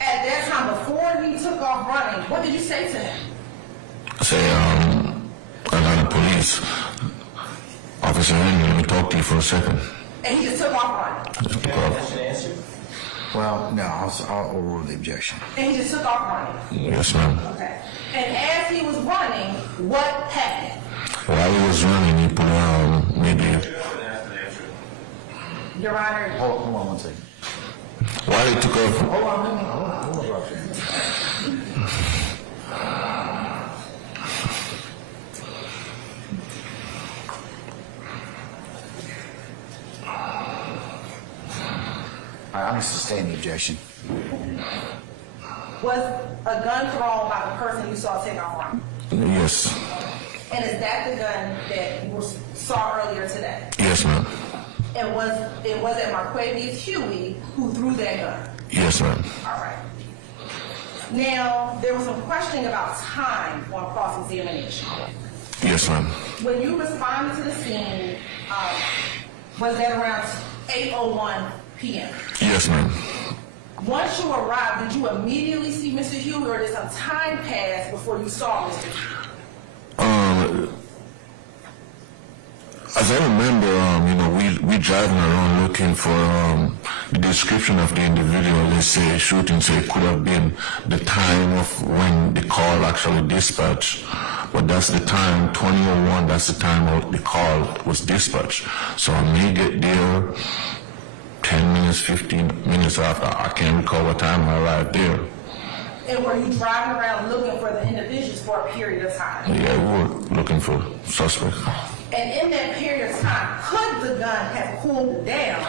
At that time, before he took off running, what did you say to him? I say, I got the police. Officer Henry, let me talk to you for a second. And he just took off running. Just took off. Question answered? Well, no, I'll overrule the objection. And he just took off running. Yes, ma'am. Okay. And as he was running, what happened? While he was running, he put maybe. Your Honor, Hold on one second. While he took off. Hold on. I'm going to sustain the objection. was a gun thrown by the person you saw take off running? Yes. And is that the gun that you saw earlier today? Yes, ma'am. And it wasn't Marquavius Huey who threw that gun? Yes, ma'am. All right. Now, there was some questioning about time on cross-examination. Yes, ma'am. When you responded to the scene, was that around 8:01 p.m.? Yes, ma'am. Once you arrived, did you immediately see Mr. Huey, or did some time pass before you saw Mr. Huey? As I remember, we driving around looking for the description of the individual. They say shooting, so it could have been the time of when the call actually dispatched. But that's the time, 20:01, that's the time of the call was dispatched. So I may get there 10 minutes, 15 minutes after. I can't recall what time I arrived there. And were you driving around looking for the individuals for a period of time? Yeah, we were looking for suspects. And in that period of time, could the gun have cooled down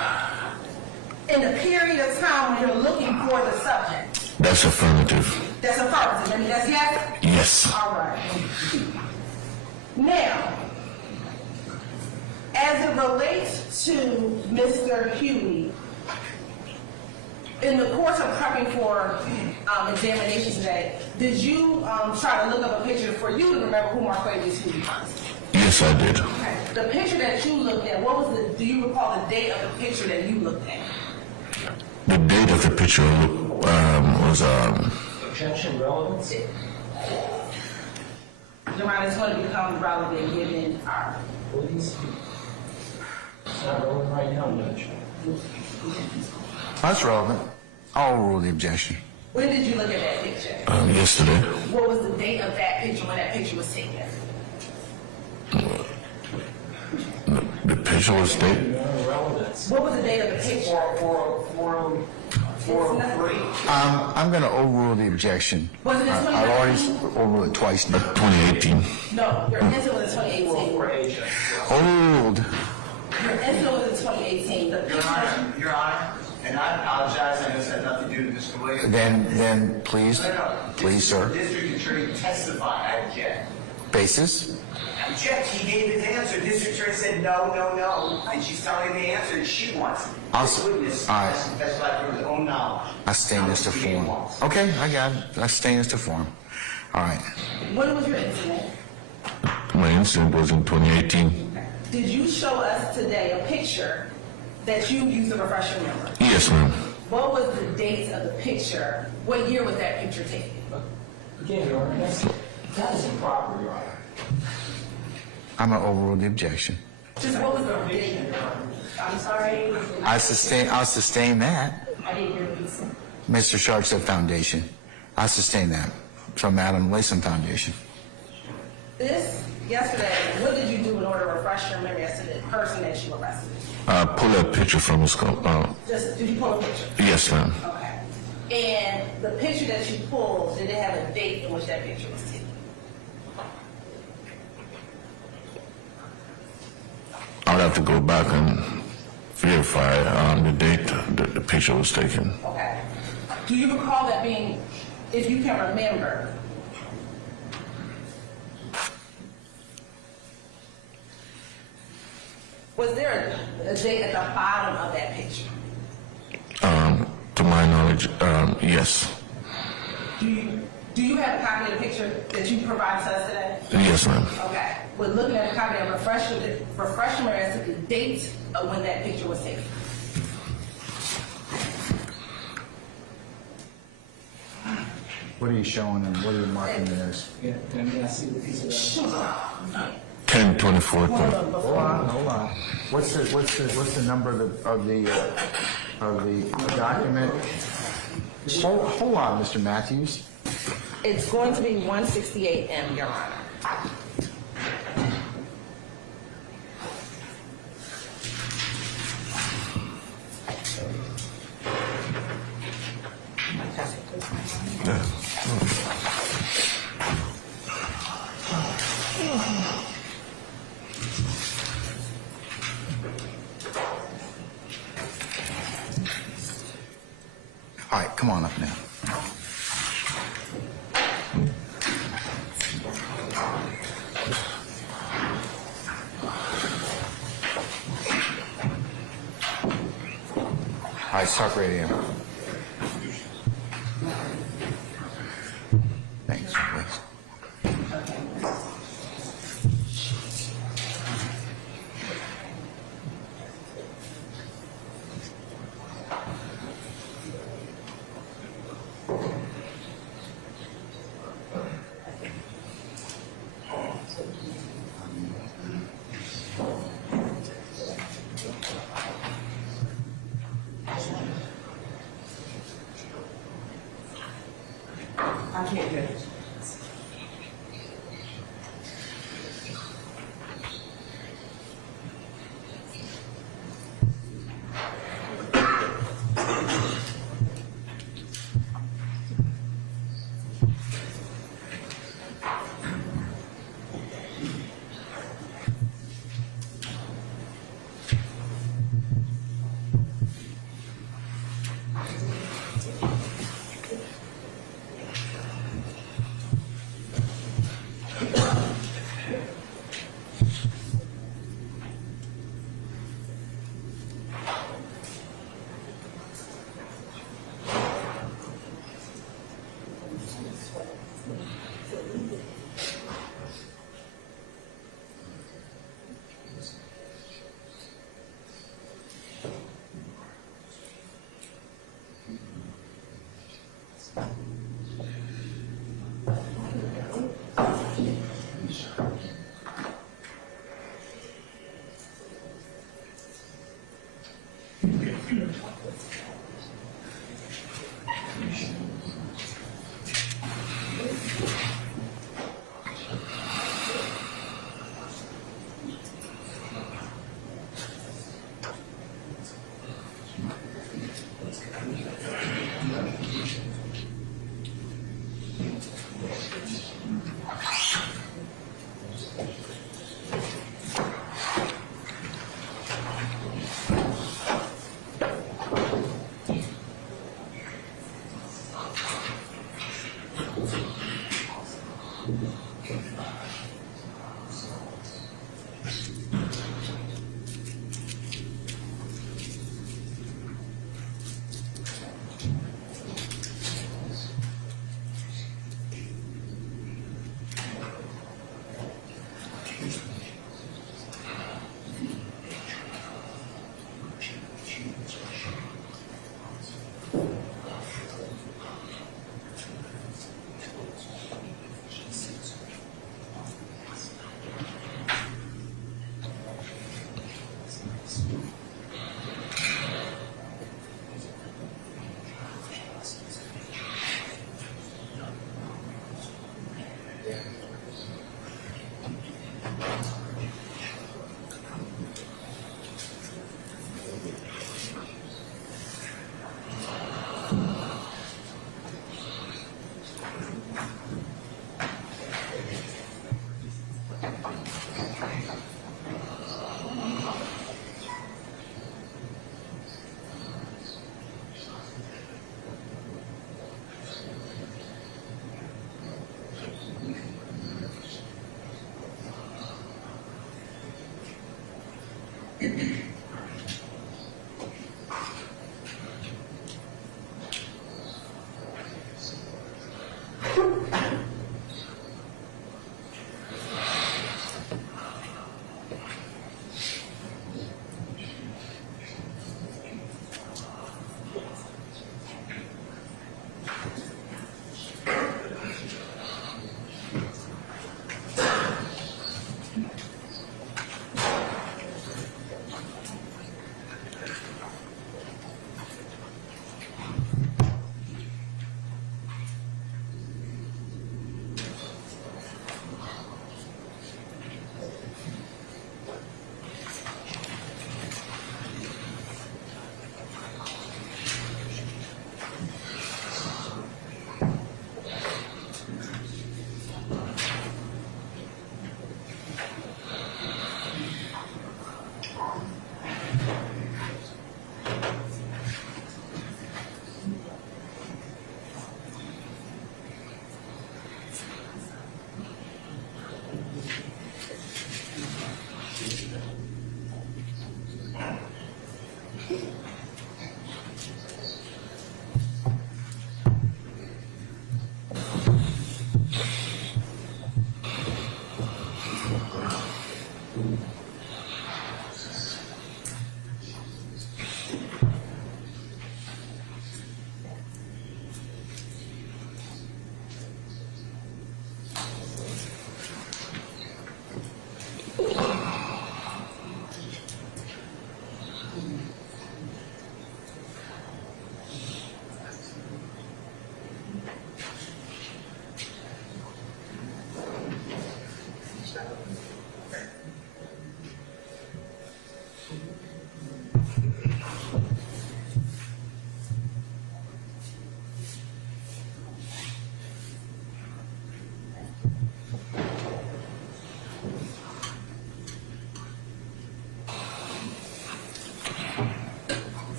in the period of time when you're looking for the subject? That's affirmative. That's affirmative. I mean, that's yes? Yes. All right. Now, as it relates to Mr. Huey, In the course of prepping for examination today, did you try to look up a picture for you to remember who Marquavius Huey was? Yes, I did. Okay. The picture that you looked at, what was the? Do you recall the date of the picture that you looked at? The date of the picture was Objection relevance? Your Honor, it's going to become relevant given our. Please. It's not relevant right now, Judge. That's relevant. I'll rule the objection. When did you look at that picture? yesterday. What was the date of that picture when that picture was taken? The picture was dated. What was the date of the picture? 403. I'm going to overrule the objection. Was it in I've already overruled it twice now. 2018. No, your incident was in 2018. Overruled. Your incident was in 2018. The picture. Your Honor, and I apologize, I know this had nothing to do with Mr. Williams. Then please, sir. District Attorney testified, I object. Basis? I object, he gave his answer, District Attorney said no, and she's telling him the answer that she wants. This witness all right. testified from his own knowledge. I sustain this to form. Okay, I got it. I sustain this to form. All right. When was your incident? My incident was in 2018. Did you show us today a picture that you used to refresh your memory? Yes, ma'am. What was the date of the picture? What year was that picture taken? Again, Your Honor, that is improper, Your Honor. I'm going to overrule the objection. Just what was the date? I'm sorry. I'll sustain that. I didn't hear what you said. Mr. Sharp said foundation. I sustain that from Adam Latham Foundation. Yesterday, what did you do in order to refresh your memory as to the person that you arrested? Pull a picture from his phone. Did you pull a picture? Yes, ma'am. Okay. And the picture that you pulled, did it have a date in which that picture was taken? I'd have to go back and verify the date that the picture was taken. Okay. Do you recall that being, if you can remember, was there a date at the bottom of that picture? To my knowledge, yes. Do you have a copy of the picture that you provided to us today? Yes, ma'am. Okay. We're looking at a copy of refreshment as to the date of when that picture was taken. What are you showing and what are you marking as? Yeah, may I see the piece of that? 10/24. Hold on. What's the number of the document? Hold on, Mr. Matthews. It's going to be 168M, Your Honor. All right, come on up now. All right, talk radio. Thanks, please. I can't do it.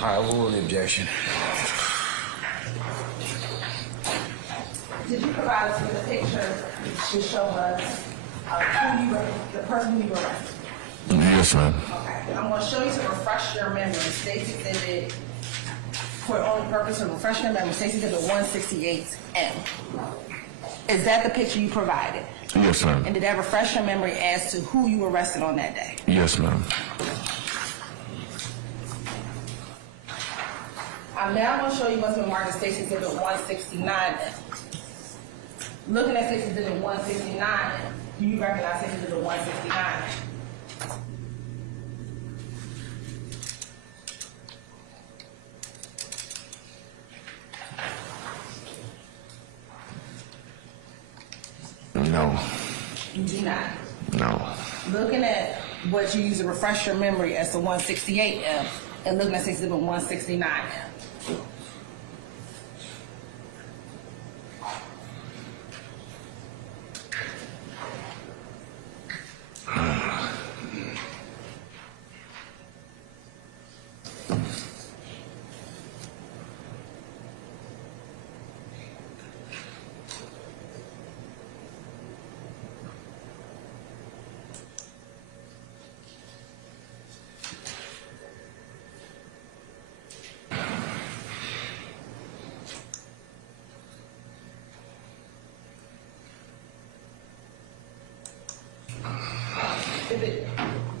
All right, what will the objection? Did you provide us with a picture to show us the person who you arrested? Yes, ma'am. Okay, I'm gonna show you to refresh your memory, State's Exhibit, for the only purpose of refreshing your memory, State's Exhibit 168M. Is that the picture you provided? Yes, ma'am. And did that refresh your memory as to who you arrested on that day? Yes, ma'am. I'm now gonna show you what's been marked as State's Exhibit 169M. Looking at State's Exhibit 169, do you recognize State's Exhibit 169? No. You do not. No. Looking at what you use to refresh your memory as to 168M and looking at Exhibit 169M. If it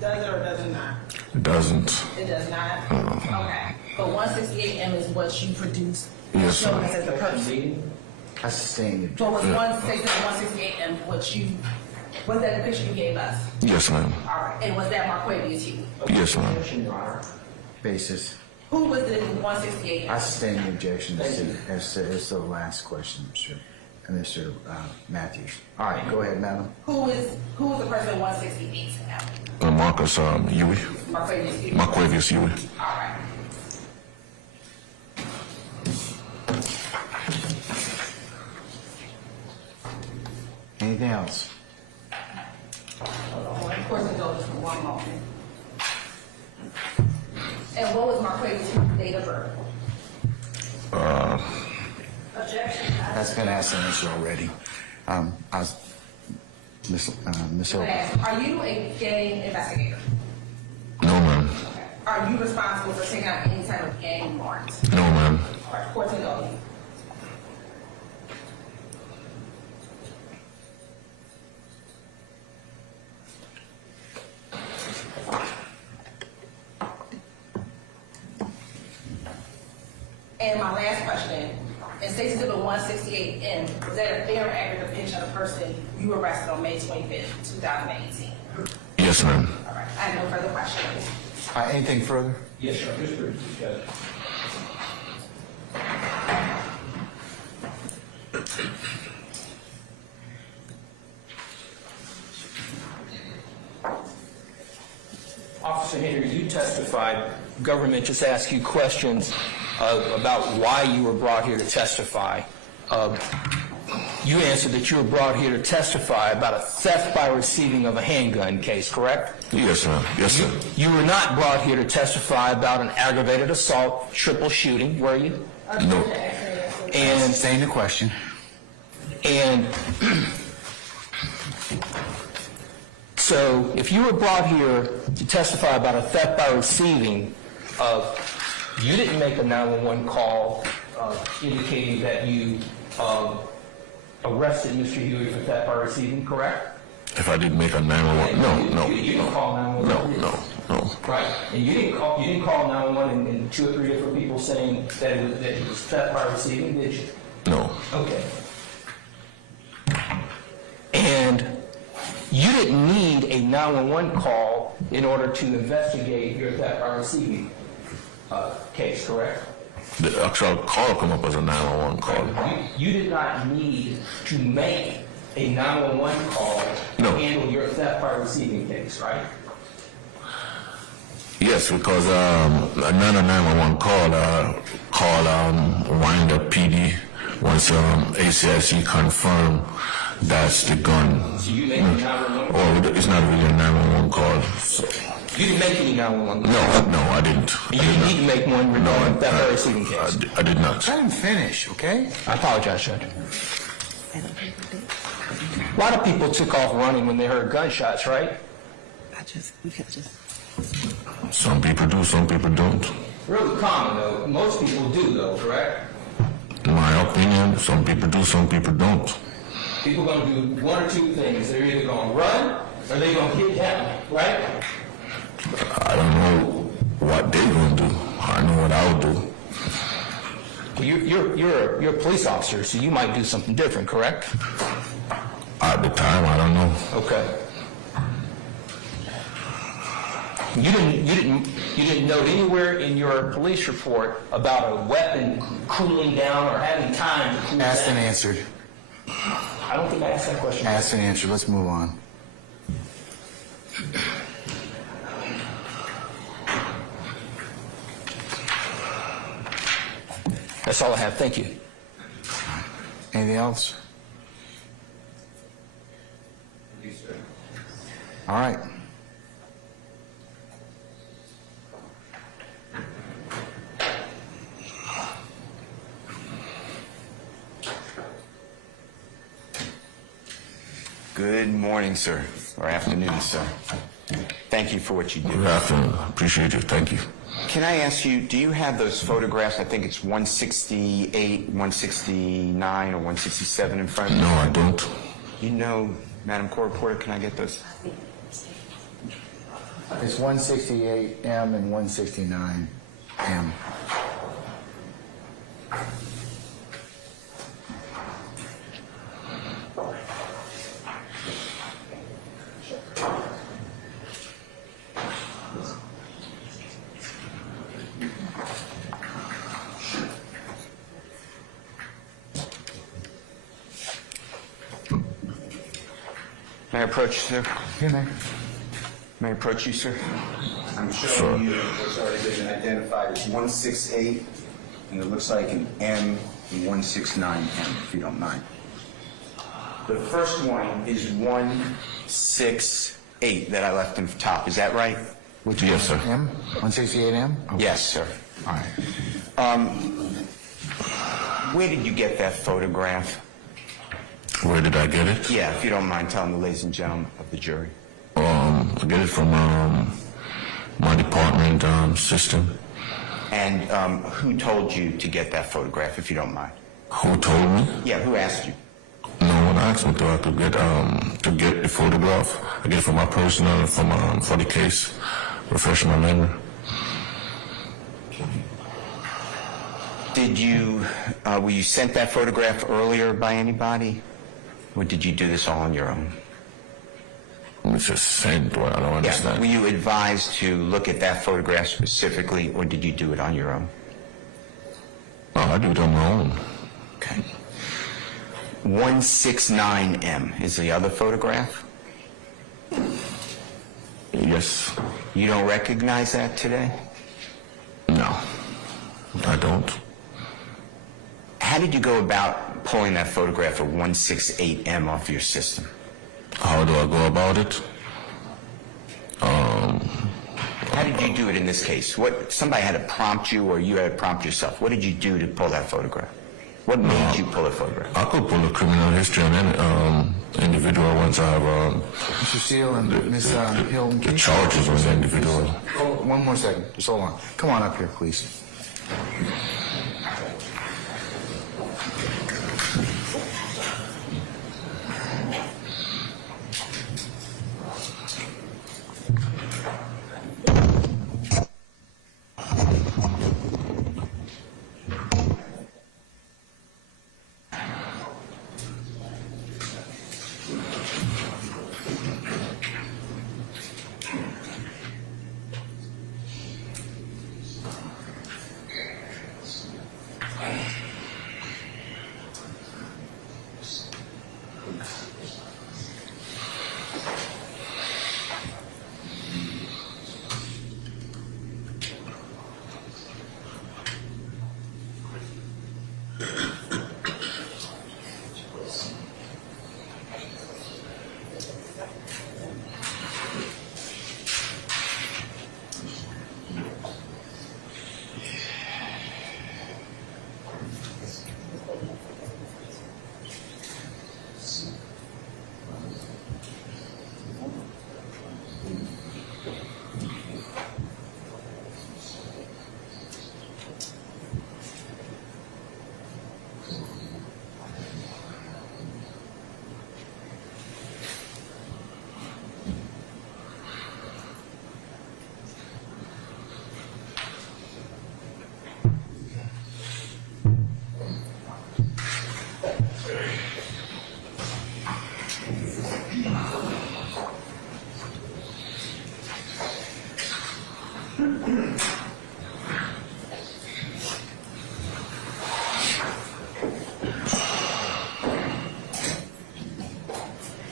does it or does it not? It doesn't. It does not? Okay. But 168M is what you produced, Yes, showing ma'am. us as a person. I sustain it. So was 168M was that the picture you gave us? Yes, ma'am. All right. And was that Marquavius Hugh? Yes, ma'am. Basis. Who was the 168M? I sustain the objection as to the last question, Mr. Matthews. All right, go ahead, madam. Who was the person in 168M? Marcus Huey. Marquavius Hugh. Marquavius Huey. All right. Anything else? Of course, it goes for one moment. And what was Marquavius Hugh's date of birth? Objection. That's been asked and answered already. Miss Hill. Are you a gang investigator? No, ma'am. Are you responsible for taking out any type of gang warrants? No, ma'am. All right, court to go. And my last question, in State's Exhibit 168N, was that a fair and accurate depiction of the person you arrested on May 25th, 2018? Yes, ma'am. All right, I have no further questions. Anything further? Yes, sir. Just briefly, Judge. Officer Henry, you testified, government just asked you questions about why you were brought here to testify. You answered that you were brought here to testify about a theft by receiving of a handgun case, correct? Yes, ma'am. Yes, sir. You were not brought here to testify about an aggravated assault, triple shooting, were you? No. And Sustain the question. And so if you were brought here to testify about a theft by receiving, you didn't make a 911 call indicating that you arrested Mr. Huey for theft by receiving, correct? If I didn't make a 911, no. You didn't call 911? No. Right. And you didn't call 911 and 2 or 3 different people saying that it was theft by receiving, did you? No. Okay. And you didn't need a 911 call in order to investigate your theft by receiving case, correct? The actual call come up as a 911 call. You did not need to make a 911 call No. to handle your theft by receiving case, right? Yes, because not a 911 call, Winder PD once ACIC confirmed that's the gun. So you make a 911 Or it's not really a 911 call. So. You didn't make any 911 calls? No, I didn't. You didn't need to make one regarding that very shooting case? I did not. Let him finish, okay? I apologize, Judge. A lot of people took off running when they heard gunshots, right? Some people do, some people don't. Really common, though. Most people do, though, correct? In my opinion, some people do, some people don't. People going to do one or two things. They're either going to run or they're going to get down, right? I don't know what they're going to do. I know what I'll do. Well, you're a police officer, so you might do something different, correct? At the time, I don't know. Okay. You didn't note anywhere in your police report about a weapon cooling down or having time to cool down. Asked and answered. I don't think I asked that question. Asked and answered. Let's move on. That's all I have. Thank you. Anything else? All right. Good morning, sir, or afternoon, sir. Thank you for what you do. Good afternoon. Appreciate it. Thank you. Can I ask you, do you have those photographs? I think it's 168, 169, or 167 in front of you? No, I don't. You know, Madam Court Reporter, can I get those? It's 168M and 169M. May I approach you, sir? Here, man. May I approach you, sir? I'm showing you what's already been identified as 168, and it looks like an M and 169M, if you don't mind. The first one is 168 that I left in the top. Is that right? Which Yes, one? sir. M? 168M? Okay. Yes, sir. All right. Where did you get that photograph? Where did I get it? Yeah, if you don't mind telling the ladies and gentlemen of the jury. I get it from my department system. And who told you to get that photograph, if you don't mind? Who told me? Yeah, who asked you? No one asked me to. I could get the photograph. I get it from my personnel for the case. Refresh my memory. Did you, were you sent that photograph earlier by anybody? Or did you do this all on your own? It's just sent. Well, I don't understand. Were you advised to look at that photograph specifically, or did you do it on your own? No, I do it on my own. Okay. 169M is the other photograph? Yes. You don't recognize that today? No, I don't. How did you go about pulling that photograph of 168M off your system? How do I go about it? How did you do it in this case? Somebody had to prompt you, or you had to prompt yourself? What did you do to pull that photograph? What made you pull a photograph? I could pull a criminal history on any individual once I have Mr. Steele and Ms. Hilton. the charges on the individual. One more second. Just hold on. Come on up here, please.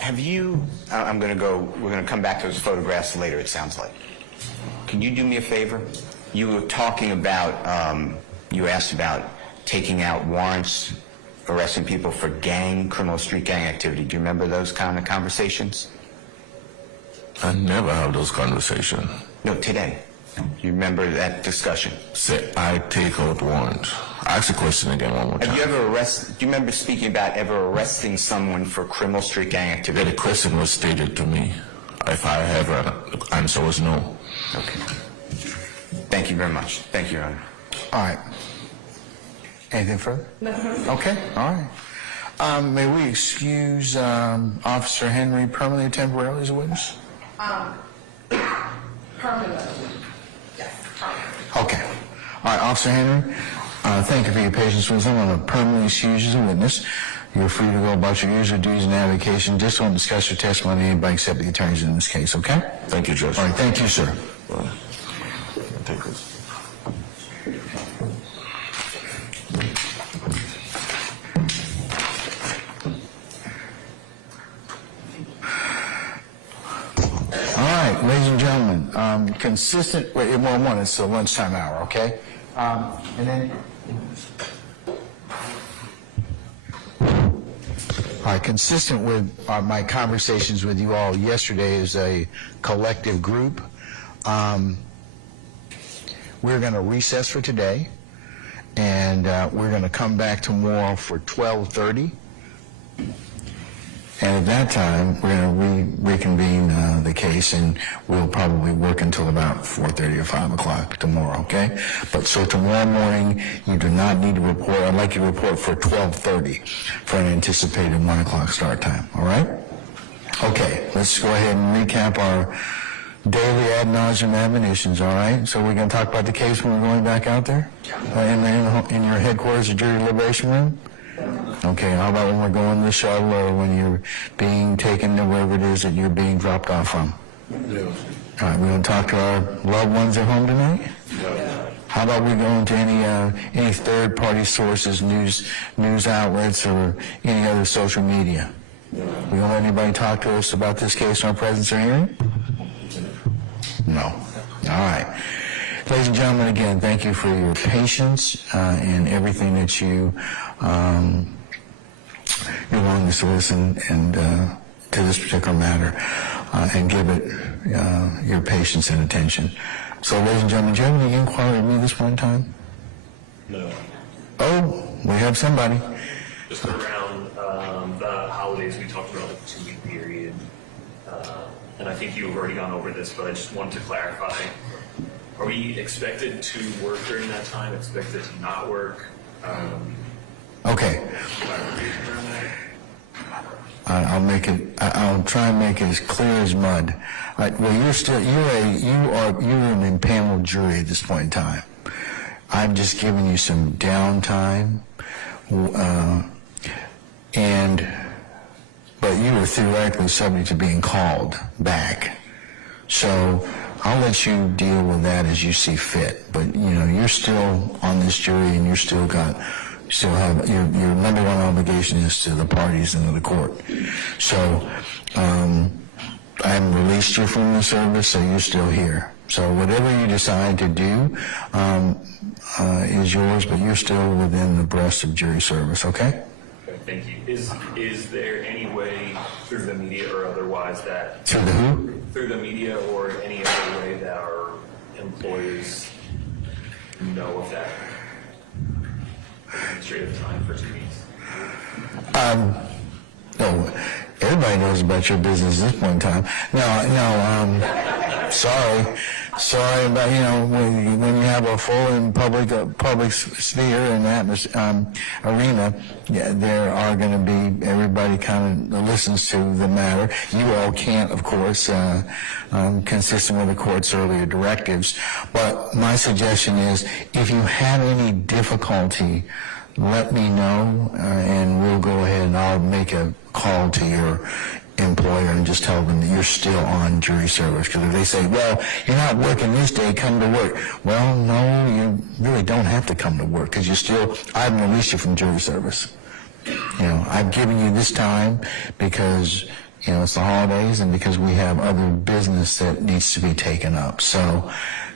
Have you, we're going to come back to those photographs later, it sounds like. Can you do me a favor? You were talking about, you asked about taking out warrants, arresting people for criminal street gang activity. Do you remember those kind of conversations? I never have those conversations. No, today. You remember that discussion? Say, I take out warrants. Ask the question again one more time. Have you ever do you remember speaking about ever arresting someone for criminal street gang activity? The question was stated to me. If I have an answer was no. Okay. Thank you very much. Thank you, Your Honor. All right. Anything further? No. Okay, all right. May we excuse Officer Henry permanently and temporarily as a witness? Permanently. Yes, permanently. Okay. All right, Officer Henry, thank you for your patience with us. I'm going to permanently excuse you as a witness. You're free to go about your usual duties and avocation. Just don't discuss your testimony with anybody except the attorneys in this case, okay? Thank you, Judge. All right, thank you, sir. Take this. All right, ladies and gentlemen, consistent, wait, one, it's the lunchtime hour, okay? And then, all right, consistent with my conversations with you all yesterday as a collective group, we're going to recess for today, and we're going to come back tomorrow for 12:30. And at that time, we're going to reconvene the case, and we'll probably work until about 4:30 or 5 o'clock tomorrow, okay? But so tomorrow morning, you do not need to report. I'd like you to report for 12:30 for an anticipated 1 o'clock start time, all right? Okay, let's go ahead and recap our daily ad nauseum admonitions, all right? So we're going to talk about the case when we're going back out there? In your headquarters, the jury liberation room? Okay, how about when we're going to the shuttle or when you're being taken to wherever it is that you're being dropped off from? Yeah. All right, we're going to talk to our loved ones at home tonight? Yeah. How about we go into any third-party sources, news outlets, or any other social media? We don't let anybody talk to us about this case in our presence or hearing? No. All right. Ladies and gentlemen, again, thank you for your patience and everything that your willingness to listen and to this particular matter and give it your patience and attention. So, ladies and gentlemen, do you have any inquiry of me this one time? No. Oh, we have somebody. Just around the holidays, we talked about like a 2-week period. And I think you've already gone over this, but I just wanted to clarify. Are we expected to work during that time, expected to not work? Okay. I'll try and make it as clear as mud. Well, you're an impaneled jury at this point in time. I've just given you some downtime, but you were theoretically subject to being called back. So I'll let you deal with that as you see fit. But you're still on this jury, and you still have your number one obligation is to the parties and to the court. So I haven't released you from the service, so you're still here. So whatever you decide to do is yours, but you're still within the breast of jury service. Okay? Thank you. Is there any way through the media or otherwise that through the who? Through the media or any other way that our employees know of that administrative time for 2 weeks? No, everybody knows about your business at this point in time. No, sorry, but when you have a full and public sphere and arena, there are going to be, everybody kind of listens to the matter. You all can't, of course, consistent with the court's earlier directives. But my suggestion is, if you have any difficulty, let me know, and we'll go ahead and I'll make a call to your employer and just tell them that you're still on jury service. Because if they say, well, you're not working this day, come to work. Well, no, you really don't have to come to work because I haven't released you from jury service. I've given you this time because you know, it's the holidays and because we have other business that needs to be taken up. So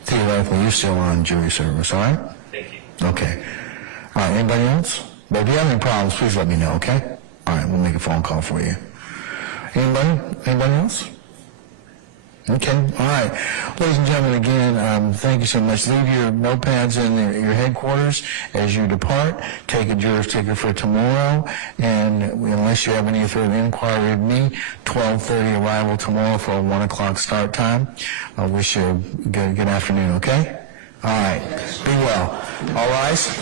theoretically, you're still on jury service, all right? Thank you. Okay. All right, anybody else? But if you have any problems, please let me know, okay? All right, we'll make a phone call for you. Anybody else? Okay, all right. Ladies and gentlemen, again, thank you so much. Leave your notepads in your headquarters as you depart. Take a juror's ticket for tomorrow, and unless you have any further inquiry of me, 12:30 arrival tomorrow for a 1 o'clock start time. I wish you a good afternoon, okay? All right, be well. All rise.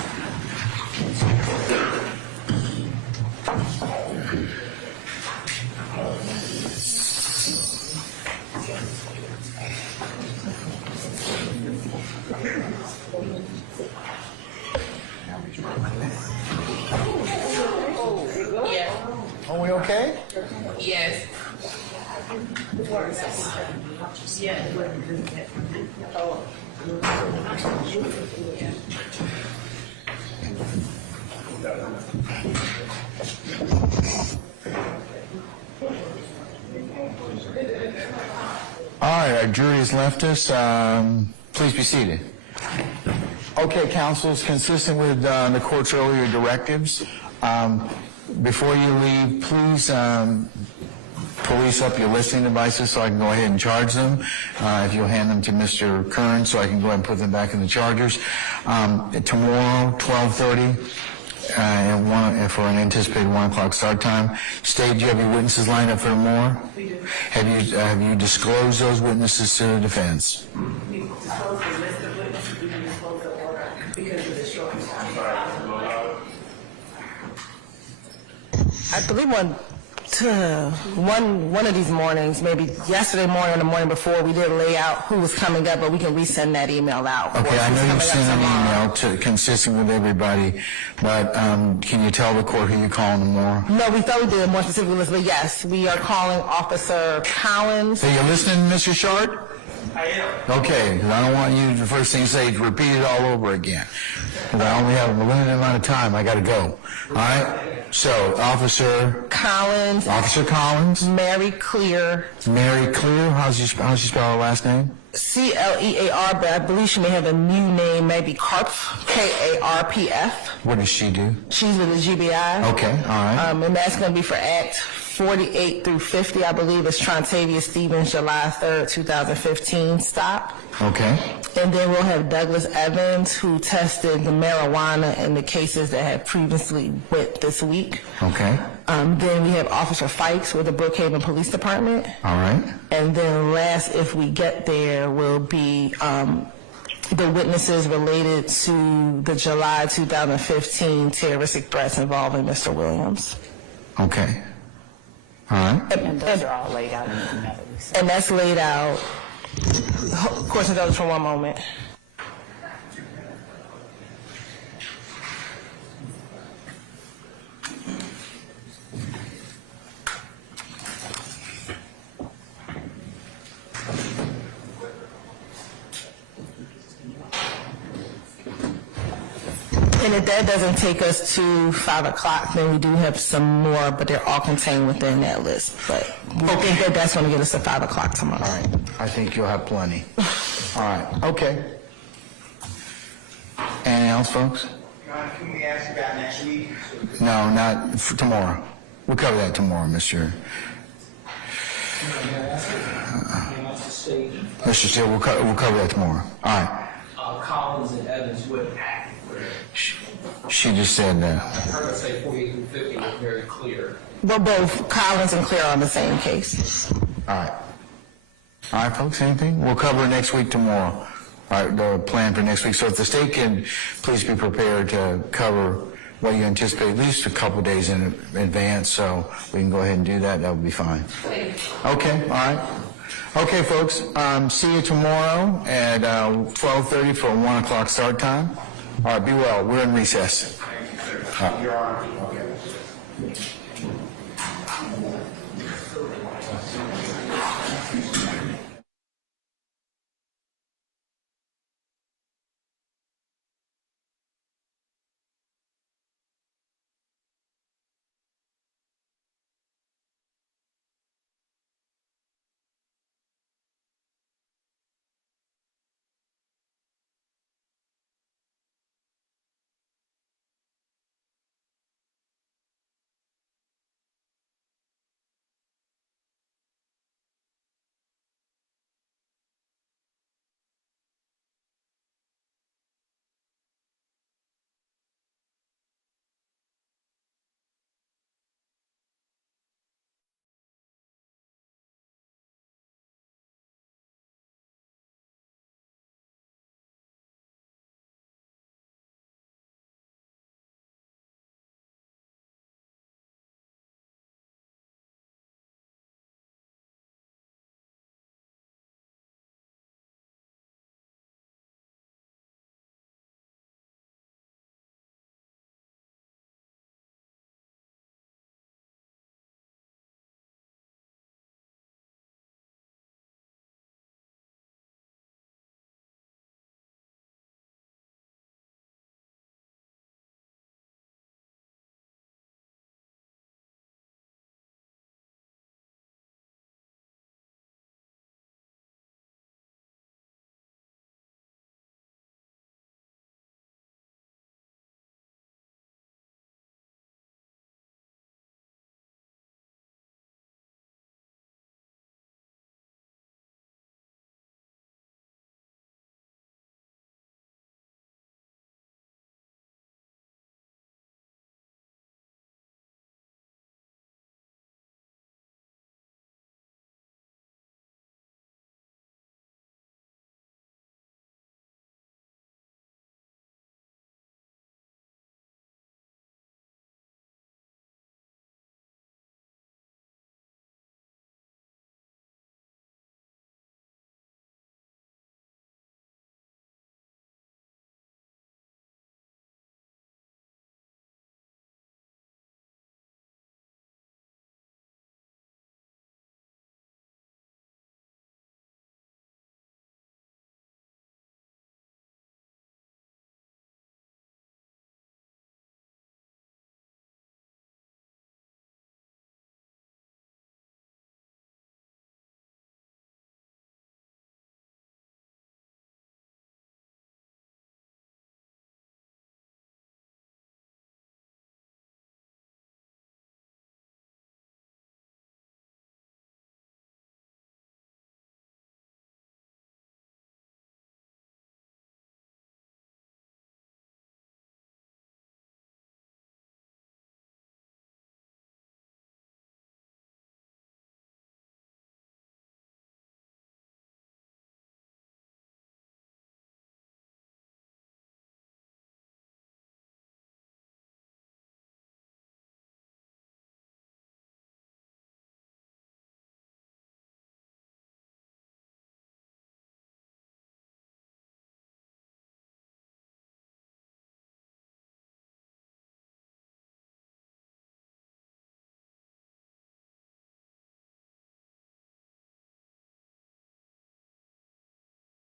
Are we okay? Yes. All right, our jury has left us. Please be seated. Okay, counsel, is consistent with the court's earlier directives. Before you leave, please police up your listening devices so I can go ahead and charge them. If you'll hand them to Mr. Kern so I can go ahead and put them back in the chargers. Tomorrow, 12:30, and for an anticipated 1 o'clock start time. State, do you have your witnesses lined up for tomorrow? We do. Have you disclosed those witnesses to the defense? We disclosed the list of witnesses, we didn't disclose the order because of the short time. I believe one of these mornings, maybe yesterday morning or the morning before, we did lay out who was coming up, but we can resend that email out. Okay, I know you sent an email consistent with everybody, but can you tell the court who you're calling tomorrow? No, we thought we did a more specific list, but yes, we are calling Officer Collins. So you're listening, Mr. Short? I am. Okay, because I don't want you, the first thing you say, is repeat it all over again. Because I only have a limited amount of time. I got to go. All right? So, Officer Collins. Mary Clear. How's she spell her last name? Clear, but I believe she may have a new name, maybe Karpf, Karpf. What does she do? She's with the GBI. Okay, all right. And that's going to be for Act 48 through 50, I believe. It's Trontavia Stevens, July 3rd, 2015 stop. Okay. And then we'll have Douglas Evans, who tested the marijuana in the cases that had previously went this week. Okay. Then we have Officer Fikes with the Brookhaven Police Department. All right. And then last, if we get there, will be the witnesses related to the July 2015 terroristic threats involving Mr. Williams. Okay. All right. And those are all laid out in the email that we sent. And that's laid out. Questions others for one moment. And if that doesn't take us to 5 o'clock, then we do have some more, but they're all contained within that list. But we think that that's going to get us to 5 o'clock tomorrow. All right. I think you'll have plenty. All right. Okay. Anything else, folks? Can we ask about next week? No, not for tomorrow. We'll cover that tomorrow, Mr. Mr. Steele, we'll cover that tomorrow. All right. Collins and Evans wouldn't act. She just said that. I heard her say 48 through 50 was very clear. But both Collins and Clear are on the same case. All right. All right, folks, anything? We'll cover it next week tomorrow. All right, the plan for next week. So if the state can please be prepared to cover what you anticipate at least a couple of days in advance so we can go ahead and do that, that would be fine. Okay, all right. Okay, folks, see you tomorrow at 12:30 for a 1 o'clock start time. All right, be well. We're in recess. Your Honor. Okay.